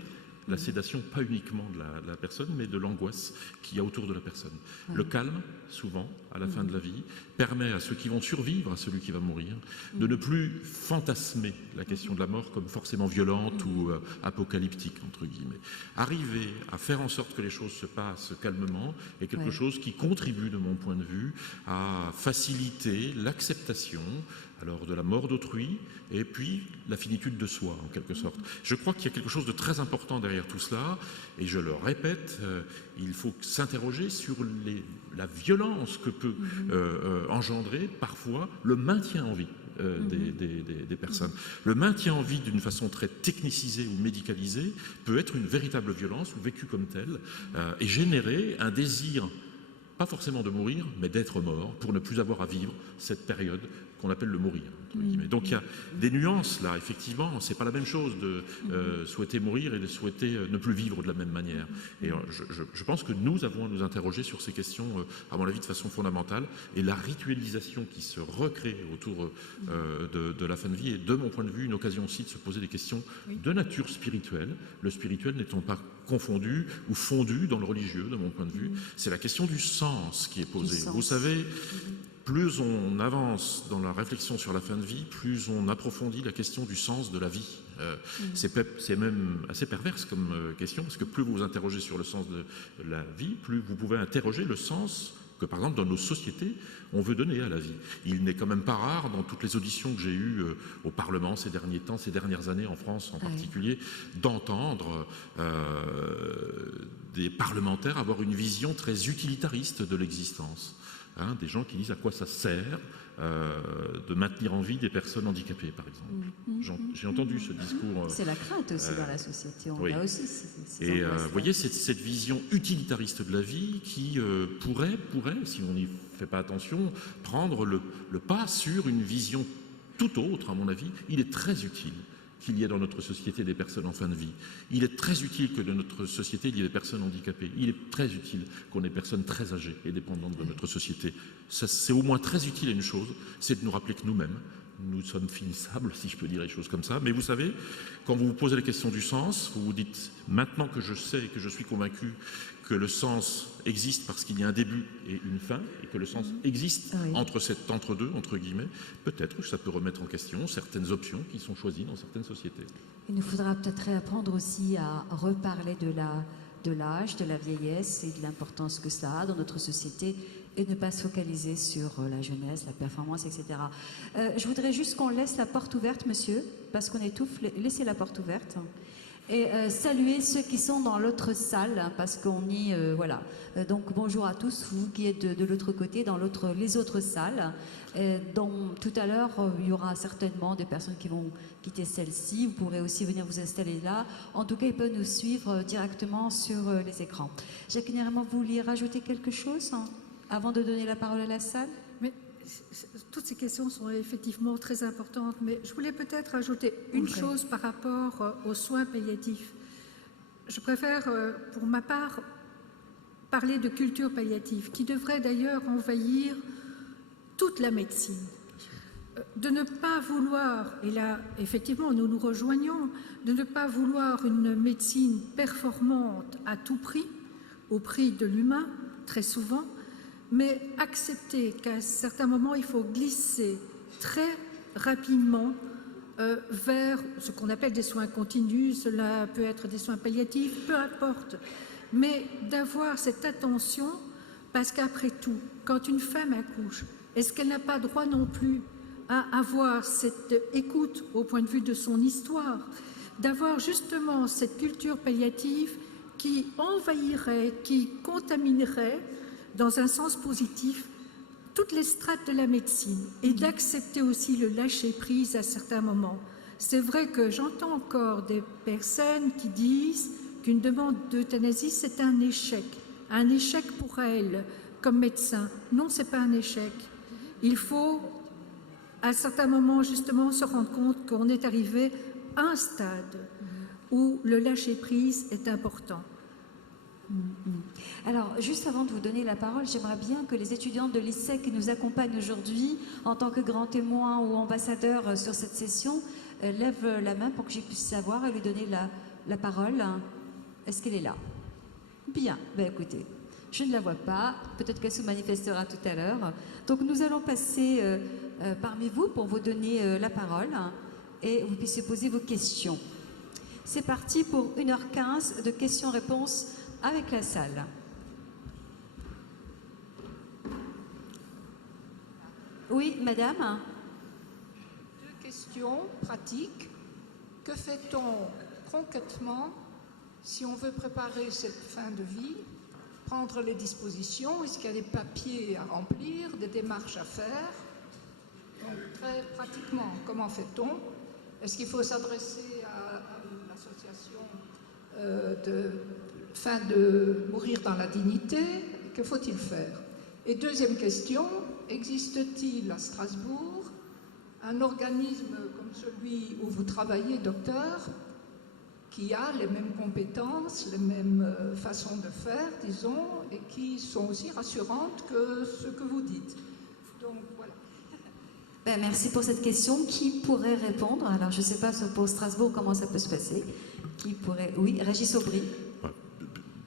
la sédation, pas uniquement de la personne, mais de l'angoisse qu'il y a autour de la personne. Le calme, souvent, à la fin de la vie, permet à ceux qui vont survivre, à celui qui va mourir, de ne plus fantasmer la question de la mort comme forcément violente ou apocalyptique, entre guillemets. Arriver à faire en sorte que les choses se passent calmement est quelque chose qui contribue, de mon point de vue, à faciliter l'acceptation alors de la mort d'autrui et puis la finitude de soi, en quelque sorte. Je crois qu'il y a quelque chose de très important derrière tout cela, et je le répète, il faut s'interroger sur la violence que peut engendrer parfois le maintien en vie des personnes. Le maintien en vie d'une façon très technicisée ou médicalisée peut être une véritable violence, ou vécue comme telle, et générer un désir, pas forcément de mourir, mais d'être mort, pour ne plus avoir à vivre cette période qu'on appelle le mourir. Donc il y a des nuances là, effectivement, c'est pas la même chose de souhaiter mourir et de souhaiter ne plus vivre de la même manière. Et je pense que nous avons à nous interroger sur ces questions, à mon avis, de façon fondamentale, et la ritualisation qui se recrée autour de la fin de vie est, de mon point de vue, une occasion aussi de se poser des questions de nature spirituelle, le spirituel n'étant pas confondu ou fondu dans le religieux, de mon point de vue. C'est la question du sens qui est posée. Vous savez, plus on avance dans la réflexion sur la fin de vie, plus on approfondit la question du sens de la vie. C'est même assez perverse comme question, parce que plus vous vous interrogez sur le sens de la vie, plus vous pouvez interroger le sens que, par exemple, dans nos sociétés, on veut donner à la vie. Il n'est quand même pas rare, dans toutes les auditions que j'ai eues au Parlement ces derniers temps, ces dernières années en France en particulier, d'entendre des parlementaires avoir une vision très utilitariste de l'existence. Des gens qui disent à quoi ça sert de maintenir en vie des personnes handicapées, par exemple. J'ai entendu ce discours. C'est la crainte aussi dans la société. On a aussi et vous voyez, c'est cette vision utilitariste de la vie qui pourrait, si on n'y fait pas attention, prendre le pas sur une vision tout autre, à mon avis. Il est très utile qu'il y ait dans notre société des personnes en fin de vie. Il est très utile que dans notre société, il y ait des personnes handicapées. Il est très utile qu'on ait des personnes très âgées et dépendantes de notre société. C'est au moins très utile à une chose, c'est de nous rappeler que nous-mêmes, nous sommes finissables, si je peux dire les choses comme ça. Mais vous savez, quand vous vous posez la question du sens, vous vous dites, maintenant que je sais, que je suis convaincu que le sens existe parce qu'il y a un début et une fin, et que le sens existe entre deux, entre guillemets, peut-être que ça peut remettre en question certaines options qui sont choisies dans certaines sociétés. Il nous faudra peut-être réapprendre aussi à reparler de l'âge, de la vieillesse et de l'importance que cela a dans notre société et ne pas se focaliser sur la jeunesse, la performance, etc. Je voudrais juste qu'on laisse la porte ouverte, monsieur, parce qu'on étouffe. Laissez la porte ouverte. Et saluer ceux qui sont dans l'autre salle, hein, parce qu'on y... voilà. Donc bonjour à tous, vous qui êtes de l'autre côté, dans les autres salles. Donc tout à l'heure, il y aura certainement des personnes qui vont quitter celle-ci. Vous pourrez aussi venir vous installer là. En tout cas, ils peuvent nous suivre directement sur les écrans. Jacques Néréman, vous vouliez rajouter quelque chose avant de donner la parole à la salle? Mais toutes ces questions sont effectivement très importantes, mais je voulais peut-être ajouter une chose par rapport aux soins palliatifs. Je préfère, pour ma part, parler de culture palliative, qui devrait d'ailleurs envahir toute la médecine. De ne pas vouloir, et là, effectivement, nous nous rejoignons, de ne pas vouloir une médecine performante à tout prix, au prix de l'humain, très souvent, mais accepter qu'à certains moments, il faut glisser très rapidement vers ce qu'on appelle des soins continus, cela peut être des soins palliatifs, peu importe, mais d'avoir cette attention, parce qu'après tout, quand une femme accouche, est-ce qu'elle n'a pas droit non plus à avoir cette écoute au point de vue de son histoire, d'avoir justement cette culture palliative qui envahirait, qui contaminerait, dans un sens positif, toutes les strates de la médecine et d'accepter aussi le lâcher-prise à certains moments. C'est vrai que j'entends encore des personnes qui disent qu'une demande d'euthanasie, c'est un échec pour elles comme médecin. Non, ce n'est pas un échec. Il faut, à certains moments, justement, se rendre compte qu'on est arrivé à un stade où le lâcher-prise est important. Alors, juste avant de vous donner la parole, j'aimerais bien que les étudiants de l'ISEC qui nous accompagnent aujourd'hui, en tant que grands témoins ou ambassadeurs sur cette session, lèvent la main pour que je puisse savoir et lui donner la parole. Est-ce qu'elle est là? Bien, ben écoutez, je ne la vois pas, peut-être qu'elle se manifestera tout à l'heure. Donc nous allons passer parmi vous pour vous donner la parole et vous puissiez poser vos questions. C'est parti pour 1h15 de questions-réponses avec la salle. Oui, madame? Deux questions pratiques. Que fait-on concrètement si on veut préparer cette fin de vie, prendre les dispositions? Est-ce qu'il y a des papiers à remplir, des démarches à faire? Donc, très pratiquement, comment fait-on? Est-ce qu'il faut s'adresser à l'association de fin de mourir dans la dignité? Que faut-il faire? Et deuxième question, existe-t-il à Strasbourg un organisme comme celui où vous travaillez, docteur, qui a les mêmes compétences, les mêmes façons de faire, disons, et qui sont aussi rassurantes que ce que vous dites? Donc voilà. Ben, merci pour cette question. Qui pourrait répondre? Alors, je ne sais pas pour Strasbourg comment ça peut se passer. Qui pourrait? Oui, Régis Aubry.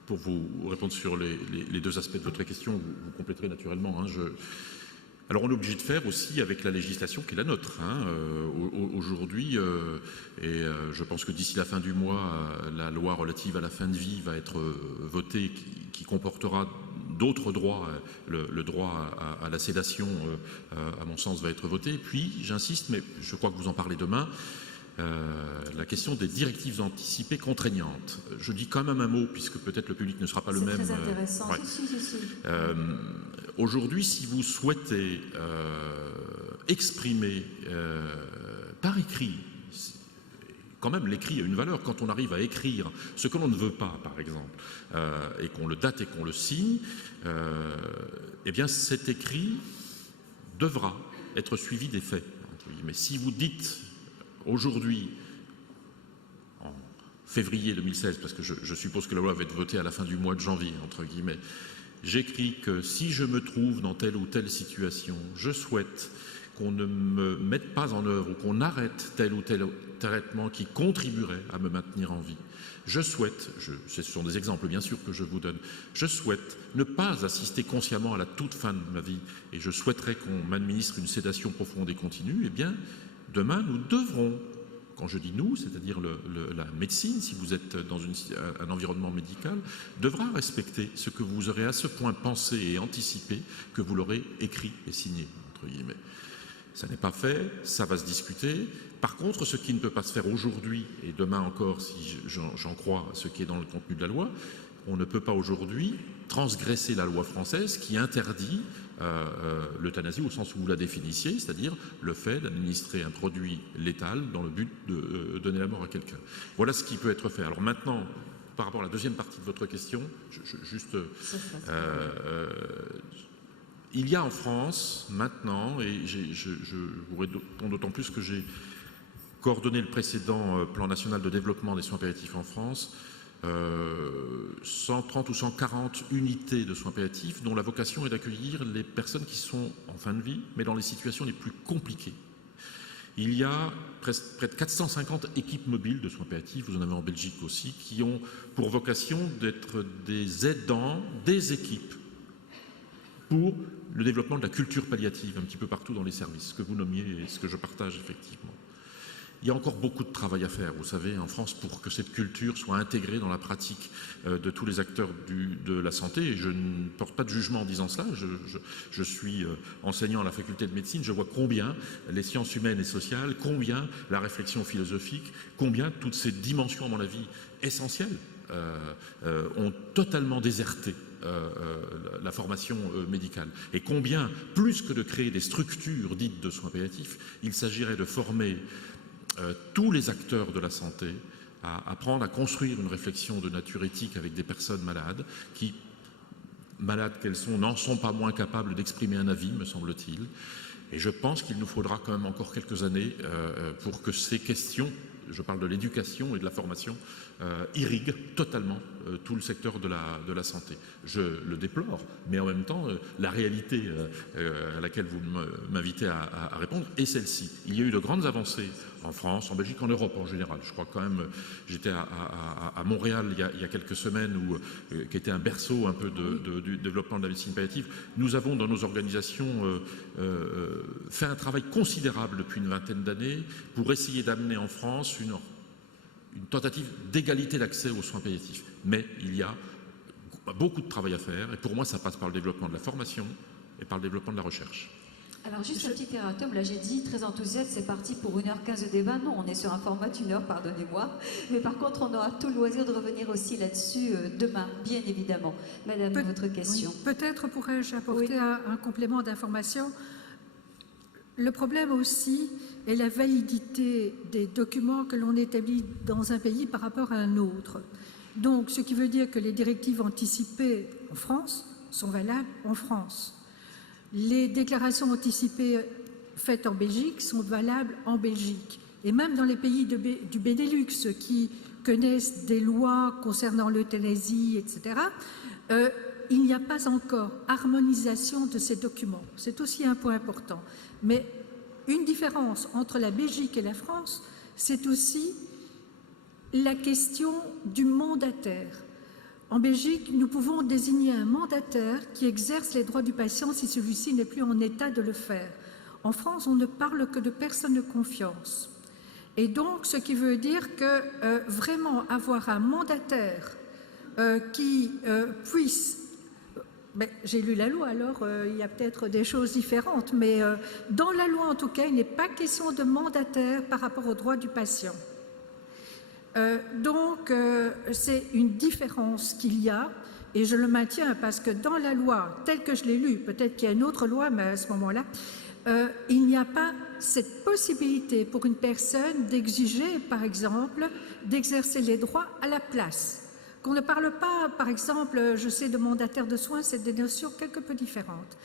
Pour vous répondre sur les deux aspects de votre question, vous compléterez naturellement. Alors on est obligé de faire aussi avec la législation qui est la nôtre. Aujourd'hui, et je pense que d'ici la fin du mois, la loi relative à la fin de vie va être votée, qui comportera d'autres droits. Le droit à la sédation, à mon sens, va être voté. Puis, j'insiste, mais je crois que vous en parlez demain, la question des directives anticipées contraignantes. Je dis quand même un mot, puisque peut-être le public ne sera pas le même. C'est très intéressant. Ouais. Si. Aujourd'hui, si vous souhaitez exprimer par écrit, quand même l'écrit a une valeur, quand on arrive à écrire ce que l'on ne veut pas, par exemple, et qu'on le date et qu'on le signe, eh bien cet écrit devra être suivi des faits. Mais si vous dites aujourd'hui, en février 2016, parce que je suppose que la loi va être votée à la fin du mois de janvier, entre guillemets, j'écris que si je me trouve dans telle ou telle situation, je souhaite qu'on ne me mette pas en œuvre ou qu'on arrête tel ou tel traitement qui contribuerait à me maintenir en vie. Je souhaite, ce sont des exemples bien sûr que je vous donne, je souhaite ne pas assister consciemment à la toute fin de ma vie et je souhaiterais qu'on m'administre une sédation profonde et continue. Eh bien, demain, nous devrons, quand je dis nous, c'est-à-dire la médecine, si vous êtes dans un environnement médical, devra respecter ce que vous aurez à ce point pensé et anticipé que vous l'aurez écrit et signé, entre guillemets. Ça n'est pas fait, ça va se discuter. Par contre, ce qui ne peut pas se faire aujourd'hui, et demain encore, si j'en crois ce qui est dans le contenu de la loi, on ne peut pas aujourd'hui transgresser la loi française qui interdit l'euthanasie au sens où vous la définissiez, c'est-à-dire le fait d'administrer un produit létal dans le but de donner la mort à quelqu'un. Voilà ce qui peut être fait. Alors maintenant, par rapport à la deuxième partie de votre question, il y a en France maintenant, et je vous réponds d'autant plus que j'ai coordonné le précédent plan national de développement des soins palliatifs en France, 130 ou 140 unités de soins palliatifs dont la vocation est d'accueillir les personnes qui sont en fin de vie, mais dans les situations les plus compliquées. Il y a près de 450 équipes mobiles de soins palliatifs, vous en avez en Belgique aussi, qui ont pour vocation d'être des aidants des équipes pour le développement de la culture palliative un petit peu partout dans les services, ce que vous nommiez et ce que je partage effectivement. Il y a encore beaucoup de travail à faire, vous savez, en France, pour que cette culture soit intégrée dans la pratique de tous les acteurs de la santé. Et je ne porte pas de jugement en disant cela. Je suis enseignant à la faculté de médecine. Je vois combien les sciences humaines et sociales, combien la réflexion philosophique, combien toutes ces dimensions, à mon avis, essentielles, ont totalement déserté la formation médicale. Et combien, plus que de créer des structures dites de soins palliatifs, il s'agirait de former tous les acteurs de la santé à apprendre à construire une réflexion de nature éthique avec des personnes malades qui, malades qu'elles sont, n'en sont pas moins capables d'exprimer un avis, me semble-t-il. Et je pense qu'il nous faudra quand même encore quelques années pour que ces questions, je parle de l'éducation et de la formation, irriguent totalement tout le secteur de la santé. Je le déplore, mais en même temps, la réalité à laquelle vous m'invitez à répondre est celle-ci. Il y a eu de grandes avancées en France, en Belgique, en Europe en général. Je crois quand même, j'étais à Montréal il y a quelques semaines, qui était un berceau un peu du développement de la médecine palliative. Nous avons dans nos organisations fait un travail considérable depuis une vingtaine d'années pour essayer d'amener en France une tentative d'égalité d'accès aux soins palliatifs. Mais il y a beaucoup de travail à faire et pour moi ça passe par le développement de la formation et par le développement de la recherche. Alors juste un petit erratum, là j'ai dit très enthousiaste, c'est parti pour 1h15 de débat. Non, on est sur un format d'1 heure, pardonnez-moi. Mais par contre, on aura tout le loisir de revenir aussi là-dessus demain, bien évidemment. Madame, votre question. Oui, peut-être pourrais-je apporter un complément d'information. Le problème aussi est la validité des documents que l'on établit dans un pays par rapport à un autre. Donc, ce qui veut dire que les directives anticipées en France sont valables en France. Les déclarations anticipées faites en Belgique sont valables en Belgique. Et même dans les pays du Benelux qui connaissent des lois concernant l'euthanasie, etc., il n'y a pas encore harmonisation de ces documents. C'est aussi un point important. Mais une différence entre la Belgique et la France, c'est aussi la question du mandataire. En Belgique, nous pouvons désigner un mandataire qui exerce les droits du patient si celui-ci n'est plus en état de le faire. En France, on ne parle que de personnes de confiance. Et donc, ce qui veut dire que vraiment avoir un mandataire qui puisse... j'ai lu la loi, alors il y a peut-être des choses différentes, mais dans la loi, en tout cas, il n'est pas question de mandataire par rapport aux droits du patient. Donc, c'est une différence qu'il y a, et je le maintiens parce que dans la loi, telle que je l'ai lue, peut-être qu'il y a une autre loi, mais à ce moment-là, il n'y a pas cette possibilité pour une personne d'exiger, par exemple, d'exercer les droits à la place. Qu'on ne parle pas, par exemple, je sais, de mandataire de soins, c'est des notions quelque peu différentes.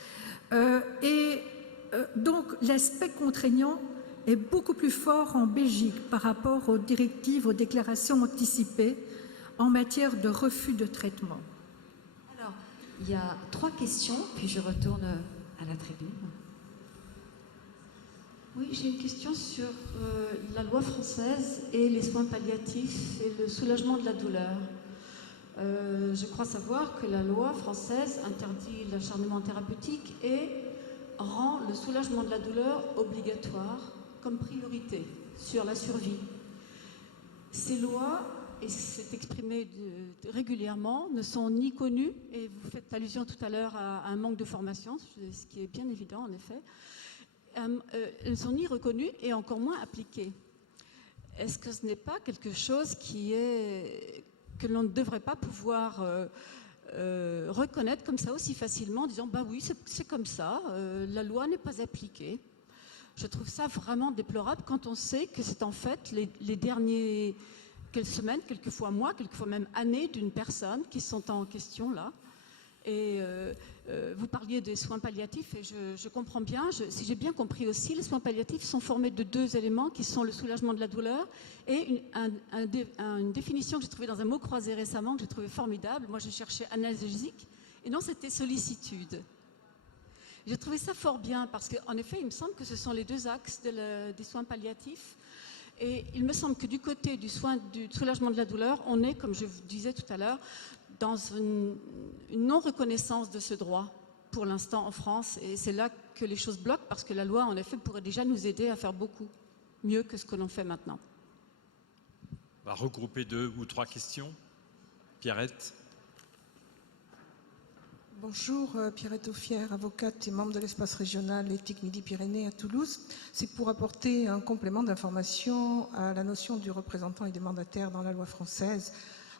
Donc, l'aspect contraignant est beaucoup plus fort en Belgique par rapport aux directives, aux déclarations anticipées en matière de refus de traitement. Alors, il y a 3 questions, puis je retourne à la tribune. Oui, j'ai une question sur la loi française et les soins palliatifs et le soulagement de la douleur. Je crois savoir que la loi française interdit l'acharnement thérapeutique et rend le soulagement de la douleur obligatoire comme priorité sur la survie. Ces lois, et c'est exprimé régulièrement, ne sont ni connues, et vous faites allusion tout à l'heure à un manque de formation, ce qui est bien évident en effet. Elles ne sont ni reconnues et encore moins appliquées. Est-ce que ce n'est pas quelque chose que l'on ne devrait pas pouvoir reconnaître comme ça aussi facilement en disant bah oui, c'est comme ça, la loi n'est pas appliquée. Je trouve ça vraiment déplorable quand on sait que c'est en fait les derniers quelques semaines, quelquefois mois, quelquefois même années d'une personne qui sont en question là. Et vous parliez des soins palliatifs et je comprends bien, si j'ai bien compris aussi, les soins palliatifs sont formés de deux éléments qui sont le soulagement de la douleur et une définition que j'ai trouvée dans un mot croisé récemment que j'ai trouvé formidable. Moi, je cherchais analgésique et non, c'était sollicitude. J'ai trouvé ça fort bien parce qu'en effet, il me semble que ce sont les deux axes des soins palliatifs. Et il me semble que du côté du soulagement de la douleur, on est, comme je vous disais tout à l'heure, dans une non-reconnaissance de ce droit pour l'instant en France. Et c'est là que les choses bloquent parce que la loi, en effet, pourrait déjà nous aider à faire beaucoup mieux que ce que l'on fait maintenant. On va regrouper 2 ou 3 questions. Pierrette. Bonjour, Pierrette Aufière, avocate et membre de l'espace régional éthique Midi-Pyrénées à Toulouse. C'est pour apporter un complément d'information à la notion du représentant et des mandataires dans la loi française.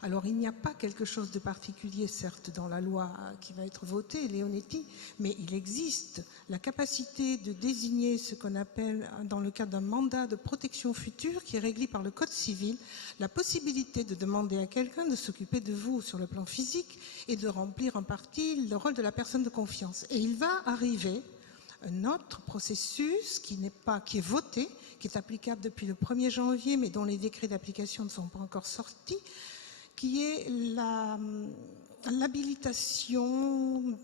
Alors, il n'y a pas quelque chose de particulier, certes, dans la loi qui va être votée, Leonetti, mais il existe la capacité de désigner ce qu'on appelle, dans le cadre d'un mandat de protection future, qui est réglé par le Code civil, la possibilité de demander à quelqu'un de s'occuper de vous sur le plan physique et de remplir en partie le rôle de la personne de confiance. Et il va arriver un autre processus qui est voté, qui est applicable depuis le 1er janvier, mais dont les décrets d'application ne sont pas encore sortis, qui est l'habilitation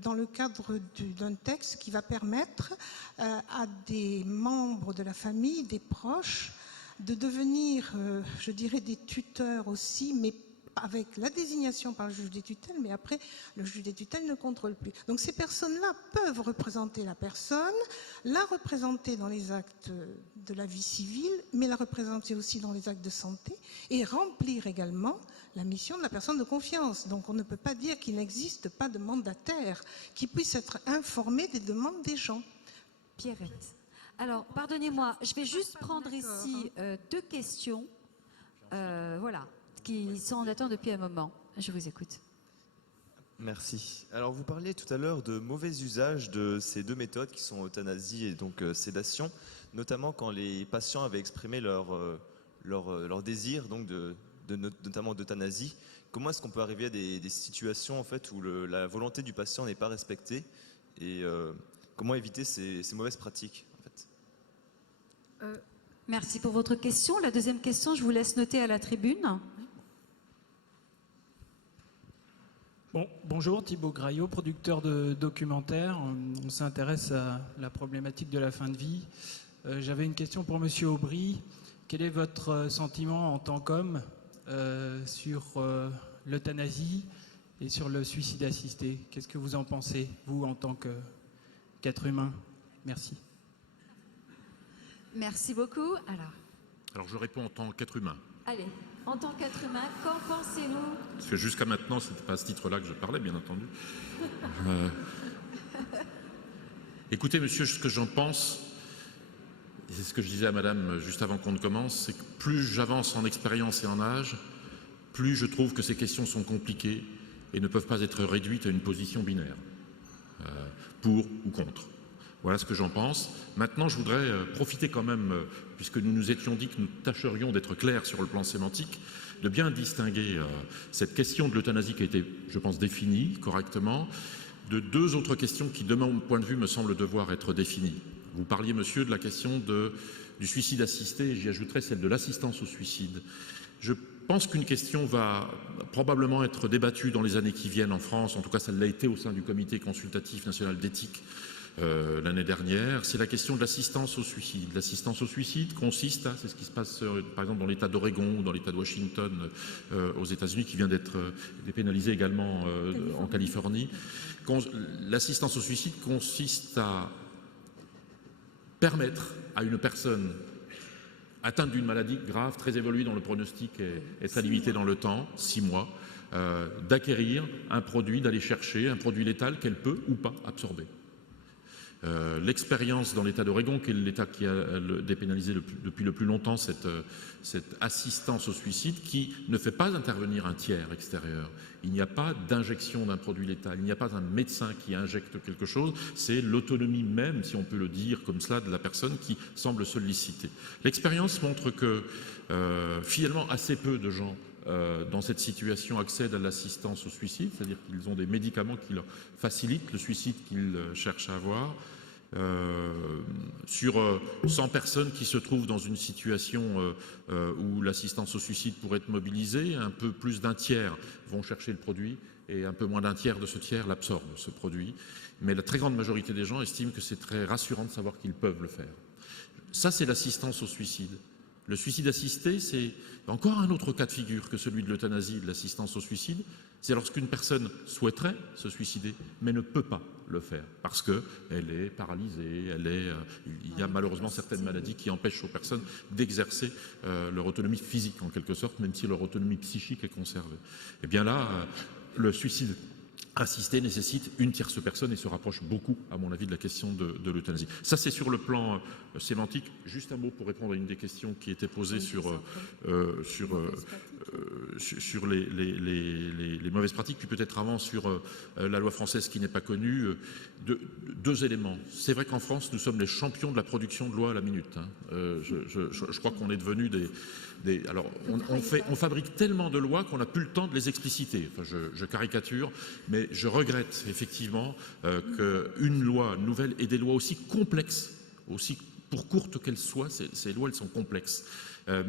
dans le cadre d'un texte qui va permettre à des membres de la famille, des proches, de devenir, je dirais, des tuteurs aussi, mais avec la désignation par le juge des tutelles, mais après, le juge des tutelles ne contrôle plus. Donc ces personnes-là peuvent représenter la personne, la représenter dans les actes de la vie civile, mais la représenter aussi dans les actes de santé, et remplir également la mission de la personne de confiance. Donc on ne peut pas dire qu'il n'existe pas de mandataire qui puisse être informé des demandes des gens. Pierrette. Alors, pardonnez-moi, je vais juste prendre ici 2 questions. Voilà. Qui sont en attente depuis un moment. Je vous écoute. Merci. Alors vous parliez tout à l'heure de mauvais usage de ces 2 méthodes qui sont euthanasie et donc sédation, notamment quand les patients avaient exprimé leur désir donc notamment d'euthanasie. Comment est-ce qu'on peut arriver à des situations en fait où la volonté du patient n'est pas respectée et comment éviter ces mauvaises pratiques en fait? Merci pour votre question. La deuxième question, je vous laisse noter à la tribune. Bonjour, Thibaut Graillot, producteur de documentaires. On s'intéresse à la problématique de la fin de vie. J'avais une question pour Monsieur Aubry. Quel est votre sentiment en tant qu'homme sur l'euthanasie et sur le suicide assisté? Qu'est-ce que vous en pensez, vous, en tant qu'être humain? Merci. Merci beaucoup. Alors je réponds en tant qu'être humain. Allez, en tant qu'être humain, qu'en pensez-vous? Parce que jusqu'à maintenant, ce n'était pas à ce titre-là que je parlais, bien entendu. Écoutez, monsieur, ce que j'en pense, et c'est ce que je disais à madame juste avant qu'on ne commence, c'est que plus j'avance en expérience et en âge, plus je trouve que ces questions sont compliquées et ne peuvent pas être réduites à une position binaire, pour ou contre. Voilà ce que j'en pense. Maintenant, je voudrais profiter quand même, puisque nous nous étions dit que nous tâcherions d'être clairs sur le plan sémantique, de bien distinguer cette question de l'euthanasie qui a été, je pense, définie correctement, de 2 autres questions qui, de mon point de vue, me semblent devoir être définies. Vous parliez, monsieur, de la question du suicide assisté, et j'y ajouterai celle de l'assistance au suicide. Je pense qu'une question va probablement être débattue dans les années qui viennent en France, en tout cas ça l'a été au sein du Comité consultatif national d'éthique l'année dernière. C'est la question de l'assistance au suicide. L'assistance au suicide consiste à, c'est ce qui se passe par exemple dans l'État d'Oregon ou dans l'État de Washington aux États-Unis, qui vient d'être dépénalisé également en Californie. L'assistance au suicide consiste à permettre à une personne atteinte d'une maladie grave, très évoluée, dont le pronostic est très limité dans le temps, 6 mois, d'acquérir un produit, d'aller chercher un produit létal qu'elle peut ou pas absorber. L'expérience dans l'État d'Oregon, qui est l'État qui a dépénalisé depuis le plus longtemps cette assistance au suicide, qui ne fait pas intervenir un tiers extérieur. Il n'y a pas d'injection d'un produit létal, il n'y a pas un médecin qui injecte quelque chose, c'est l'autonomie même, si on peut le dire comme cela, de la personne qui semble solliciter. L'expérience montre que finalement assez peu de gens dans cette situation accèdent à l'assistance au suicide, c'est-à-dire qu'ils ont des médicaments qui leur facilitent le suicide qu'ils cherchent à avoir. Sur 100 personnes qui se trouvent dans une situation où l'assistance au suicide pourrait être mobilisée, un peu plus d'un tiers vont chercher le produit et un peu moins d'un tiers de ce tiers l'absorbe, ce produit. Mais la très grande majorité des gens estiment que c'est très rassurant de savoir qu'ils peuvent le faire. Ça, c'est l'assistance au suicide. Le suicide assisté, c'est encore un autre cas de figure que celui de l'euthanasie et de l'assistance au suicide. C'est lorsqu'une personne souhaiterait se suicider, mais ne peut pas le faire, parce qu'elle est paralysée, il y a malheureusement certaines maladies qui empêchent aux personnes d'exercer leur autonomie physique, en quelque sorte, même si leur autonomie psychique est conservée. Et bien là, le suicide assisté nécessite une tierce personne et se rapproche beaucoup, à mon avis, de la question de l'euthanasie. Ça, c'est sur le plan sémantique. Juste un mot pour répondre à une des questions qui était posée sur les mauvaises pratiques, puis peut-être avant sur la loi française qui n'est pas connue. Deux éléments. C'est vrai qu'en France, nous sommes les champions de la production de lois à la minute. Je crois qu'on est devenu alors, on fabrique tellement de lois qu'on n'a plus le temps de les expliciter. Enfin, je caricature, mais je regrette effectivement qu'une loi nouvelle et des lois aussi complexes, aussi pour courtes qu'elles soient, ces lois, elles sont complexes,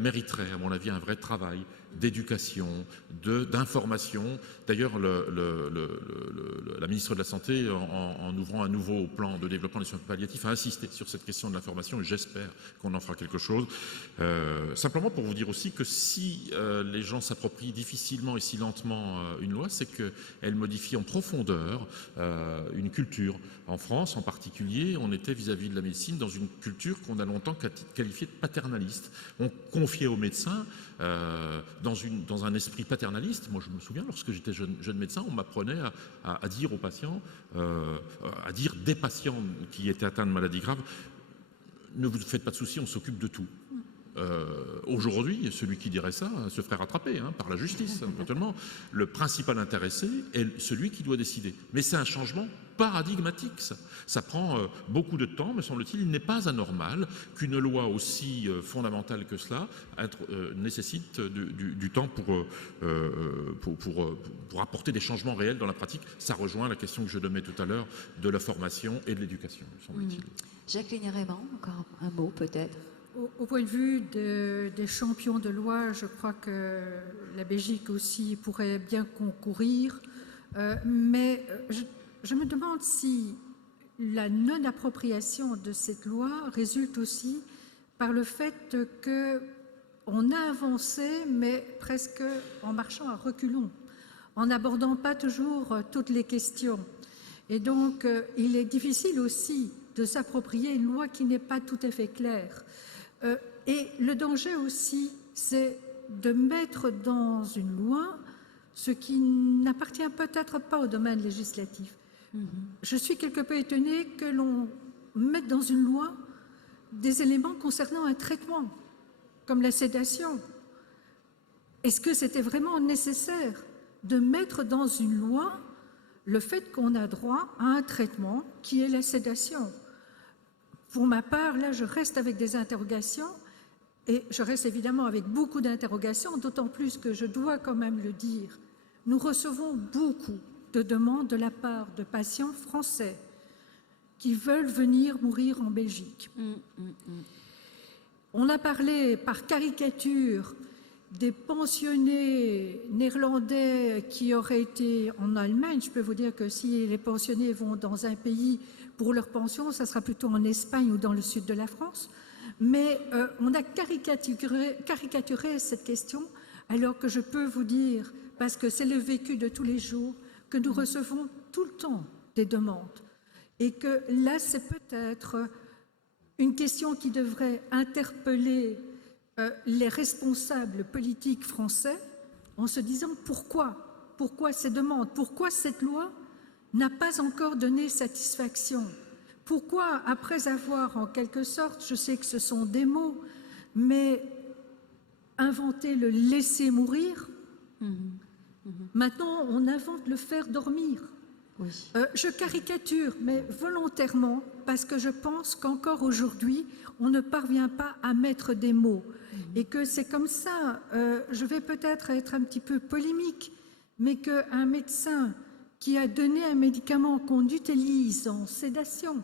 mériteraient, à mon avis, un vrai travail d'éducation, d'information. D'ailleurs, la ministre de la Santé, en ouvrant un nouveau plan de développement des soins palliatifs, a insisté sur cette question de l'information et j'espère qu'on en fera quelque chose. Simplement pour vous dire aussi que si les gens s'approprient difficilement et si lentement une loi, c'est qu'elle modifie en profondeur une culture. En France, en particulier, on était vis-à-vis de la médecine dans une culture qu'on a longtemps qualifiée de paternaliste. On confiait aux médecins dans un esprit paternaliste. Moi, je me souviens, lorsque j'étais jeune médecin, on m'apprenait à dire aux patients, à dire des patients qui étaient atteints de maladies graves, ne vous faites pas de soucis, on s'occupe de tout. Aujourd'hui, celui qui dirait ça se ferait rattraper par la justice, éventuellement. Le principal intéressé est celui qui doit décider. Mais c'est un changement paradigmatique, ça. Ça prend beaucoup de temps, me semble-t-il. Il n'est pas anormal qu'une loi aussi fondamentale que cela nécessite du temps pour apporter des changements réels dans la pratique. Ça rejoint la question que je donnais tout à l'heure de la formation et de l'éducation, me semble-t-il. Jacqueline Raymond, encore un mot peut-être. Au point de vue des champions de loi, je crois que la Belgique aussi pourrait bien concourir, mais je me demande si la non-appropriation de cette loi résulte aussi par le fait qu'on a avancé, mais presque en marchant à reculons, en n'abordant pas toujours toutes les questions. Et donc, il est difficile aussi de s'approprier une loi qui n'est pas tout à fait claire. Et le danger aussi, c'est de mettre dans une loi ce qui n'appartient peut-être pas au domaine législatif. Je suis quelque peu étonnée que l'on mette dans une loi des éléments concernant un traitement, comme la sédation. Est-ce que c'était vraiment nécessaire de mettre dans une loi le fait qu'on a droit à un traitement qui est la sédation? Pour ma part, là, je reste avec des interrogations et je reste évidemment avec beaucoup d'interrogations, d'autant plus que je dois quand même le dire. Nous recevons beaucoup de demandes de la part de patients français qui veulent venir mourir en Belgique. On a parlé par caricature des pensionnés néerlandais qui auraient été en Allemagne, je peux vous dire que si les pensionnés vont dans un pays pour leur pension, ça sera plutôt en Espagne ou dans le sud de la France. Mais on a caricaturé cette question, alors que je peux vous dire, parce que c'est le vécu de tous les jours, que nous recevons tout le temps des demandes. Et que là, c'est peut-être une question qui devrait interpeller les responsables politiques français en se disant pourquoi ces demandes, pourquoi cette loi n'a pas encore donné satisfaction, pourquoi après avoir en quelque sorte, je sais que ce sont des mots, mais inventé le laisser mourir, maintenant on invente le faire dormir. Oui. Je caricature, mais volontairement, parce que je pense qu'encore aujourd'hui, on ne parvient pas à mettre des mots. Et que c'est comme ça, je vais peut-être être un petit peu polémique, mais qu'un médecin qui a donné un médicament qu'on utilise en sédation,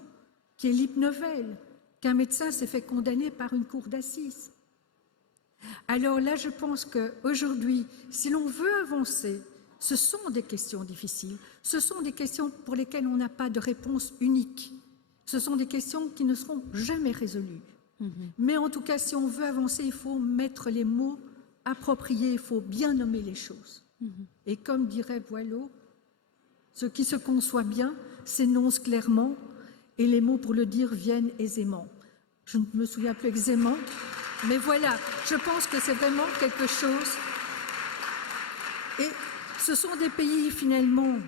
qui est l'hypnovel, qu'un médecin s'est fait condamner par une cour d'assises. Alors là, je pense qu'aujourd'hui, si l'on veut avancer, ce sont des questions difficiles, ce sont des questions pour lesquelles on n'a pas de réponse unique, ce sont des questions qui ne seront jamais résolues. Mais en tout cas, si on veut avancer, il faut mettre les mots appropriés, il faut bien nommer les choses. Et comme dirait Boileau, ce qui se conçoit bien s'énonce clairement et les mots pour le dire viennent aisément. Je ne me souviens plus aisément, mais voilà, je pense que c'est vraiment quelque chose. Et ce sont des pays finalement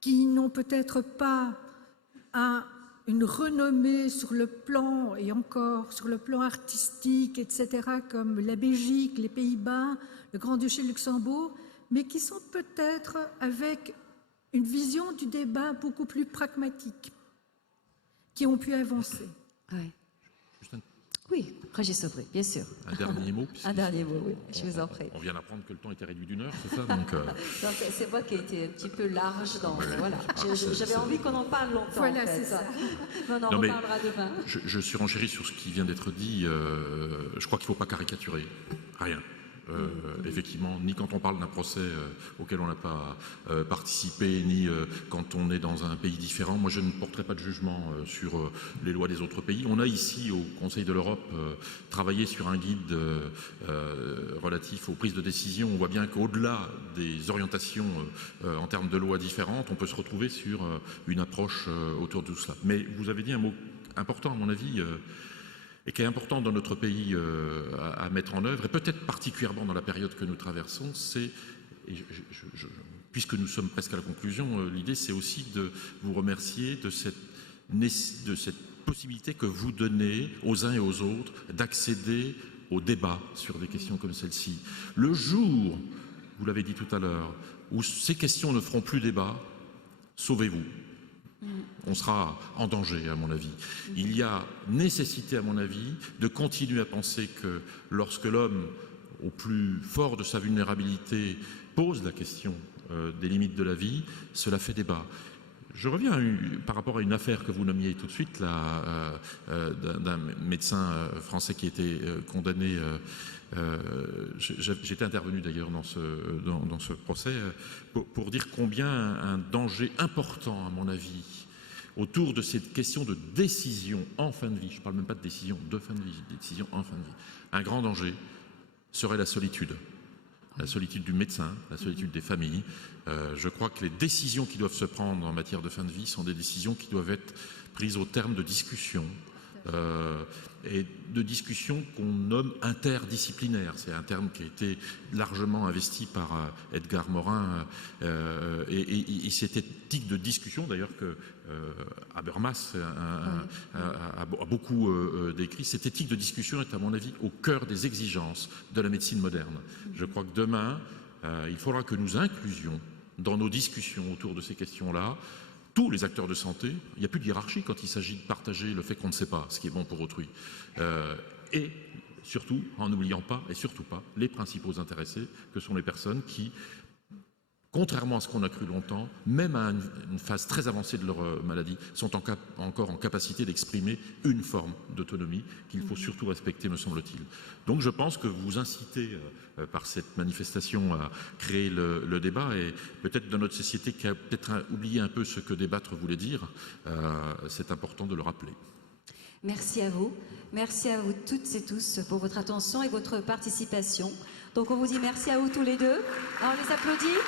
qui n'ont peut-être pas une renommée sur le plan, et encore sur le plan artistique, etc., comme la Belgique, les Pays-Bas, le Grand-Duché de Luxembourg, mais qui sont peut-être avec une vision du débat beaucoup plus pragmatique, qui ont pu avancer. Oui. Oui, Régis Aubry, bien sûr. Un dernier mot. Un dernier mot, oui, je vous en prie. On vient d'apprendre que le temps était réduit d'1 heure, c'est ça donc, c'est moi qui ai été un petit peu large dans... Ouais. Voilà. J'avais envie qu'on en parle longtemps. Voilà, en fait. c'est ça. On en reparlera demain. Je suis renchéri sur ce qui vient d'être dit. Je crois qu'il ne faut pas caricaturer. Rien. Effectivement, ni quand on parle d'un procès auquel on n'a pas participé, ni quand on est dans un pays différent. Moi, je ne porterai pas de jugement sur les lois des autres pays. On a ici, au Conseil de l'Europe, travaillé sur un guide relatif aux prises de décision. On voit bien qu'au-delà des orientations en termes de lois différentes, on peut se retrouver sur une approche autour de tout cela. Mais vous avez dit un mot important, à mon avis, et qui est important dans notre pays à mettre en œuvre, et peut-être particulièrement dans la période que nous traversons, c'est, puisque nous sommes presque à la conclusion, l'idée c'est aussi de vous remercier de cette possibilité que vous donnez aux uns et aux autres d'accéder au débat sur des questions comme celle-ci. Le jour, vous l'avez dit tout à l'heure, où ces questions ne feront plus débat, sauvez-vous. On sera en danger, à mon avis. Il y a nécessité, à mon avis, de continuer à penser que lorsque l'homme, au plus fort de sa vulnérabilité, pose la question des limites de la vie, cela fait débat. Je reviens par rapport à une affaire que vous nommiez tout de suite, d'un médecin français qui était condamné. J'étais intervenu d'ailleurs dans ce procès pour dire combien un danger important, à mon avis, autour de cette question de décision en fin de vie, je ne parle même pas de décision de fin de vie, décision en fin de vie, un grand danger serait la solitude du médecin, la solitude des familles. Je crois que les décisions qui doivent se prendre en matière de fin de vie sont des décisions qui doivent être prises au terme de discussions, et de discussions qu'on nomme interdisciplinaires. C'est un terme qui a été largement investi par Edgar Morin, et cette éthique de discussion, d'ailleurs, que Habermas a beaucoup décrit. Cette éthique de discussion est, à mon avis, au cœur des exigences de la médecine moderne. Je crois que demain, il faudra que nous inclusions dans nos discussions autour de ces questions-là tous les acteurs de santé. Il n'y a plus de hiérarchie quand il s'agit de partager le fait qu'on ne sait pas ce qui est bon pour autrui. Et surtout, en n'oubliant pas, et surtout pas, les principaux intéressés, que sont les personnes qui contrairement à ce qu'on a cru longtemps, même à une phase très avancée de leur maladie, sont encore en capacité d'exprimer une forme d'autonomie qu'il faut surtout respecter, me semble-t-il. Donc je pense que vous incitez par cette manifestation à créer le débat, et peut-être dans notre société qui a peut-être oublié un peu ce que débattre voulait dire, c'est important de le rappeler. Merci à vous. Merci à vous toutes et tous pour votre attention et votre participation. Donc on vous dit merci à vous tous les deux. Alors on les applaudit.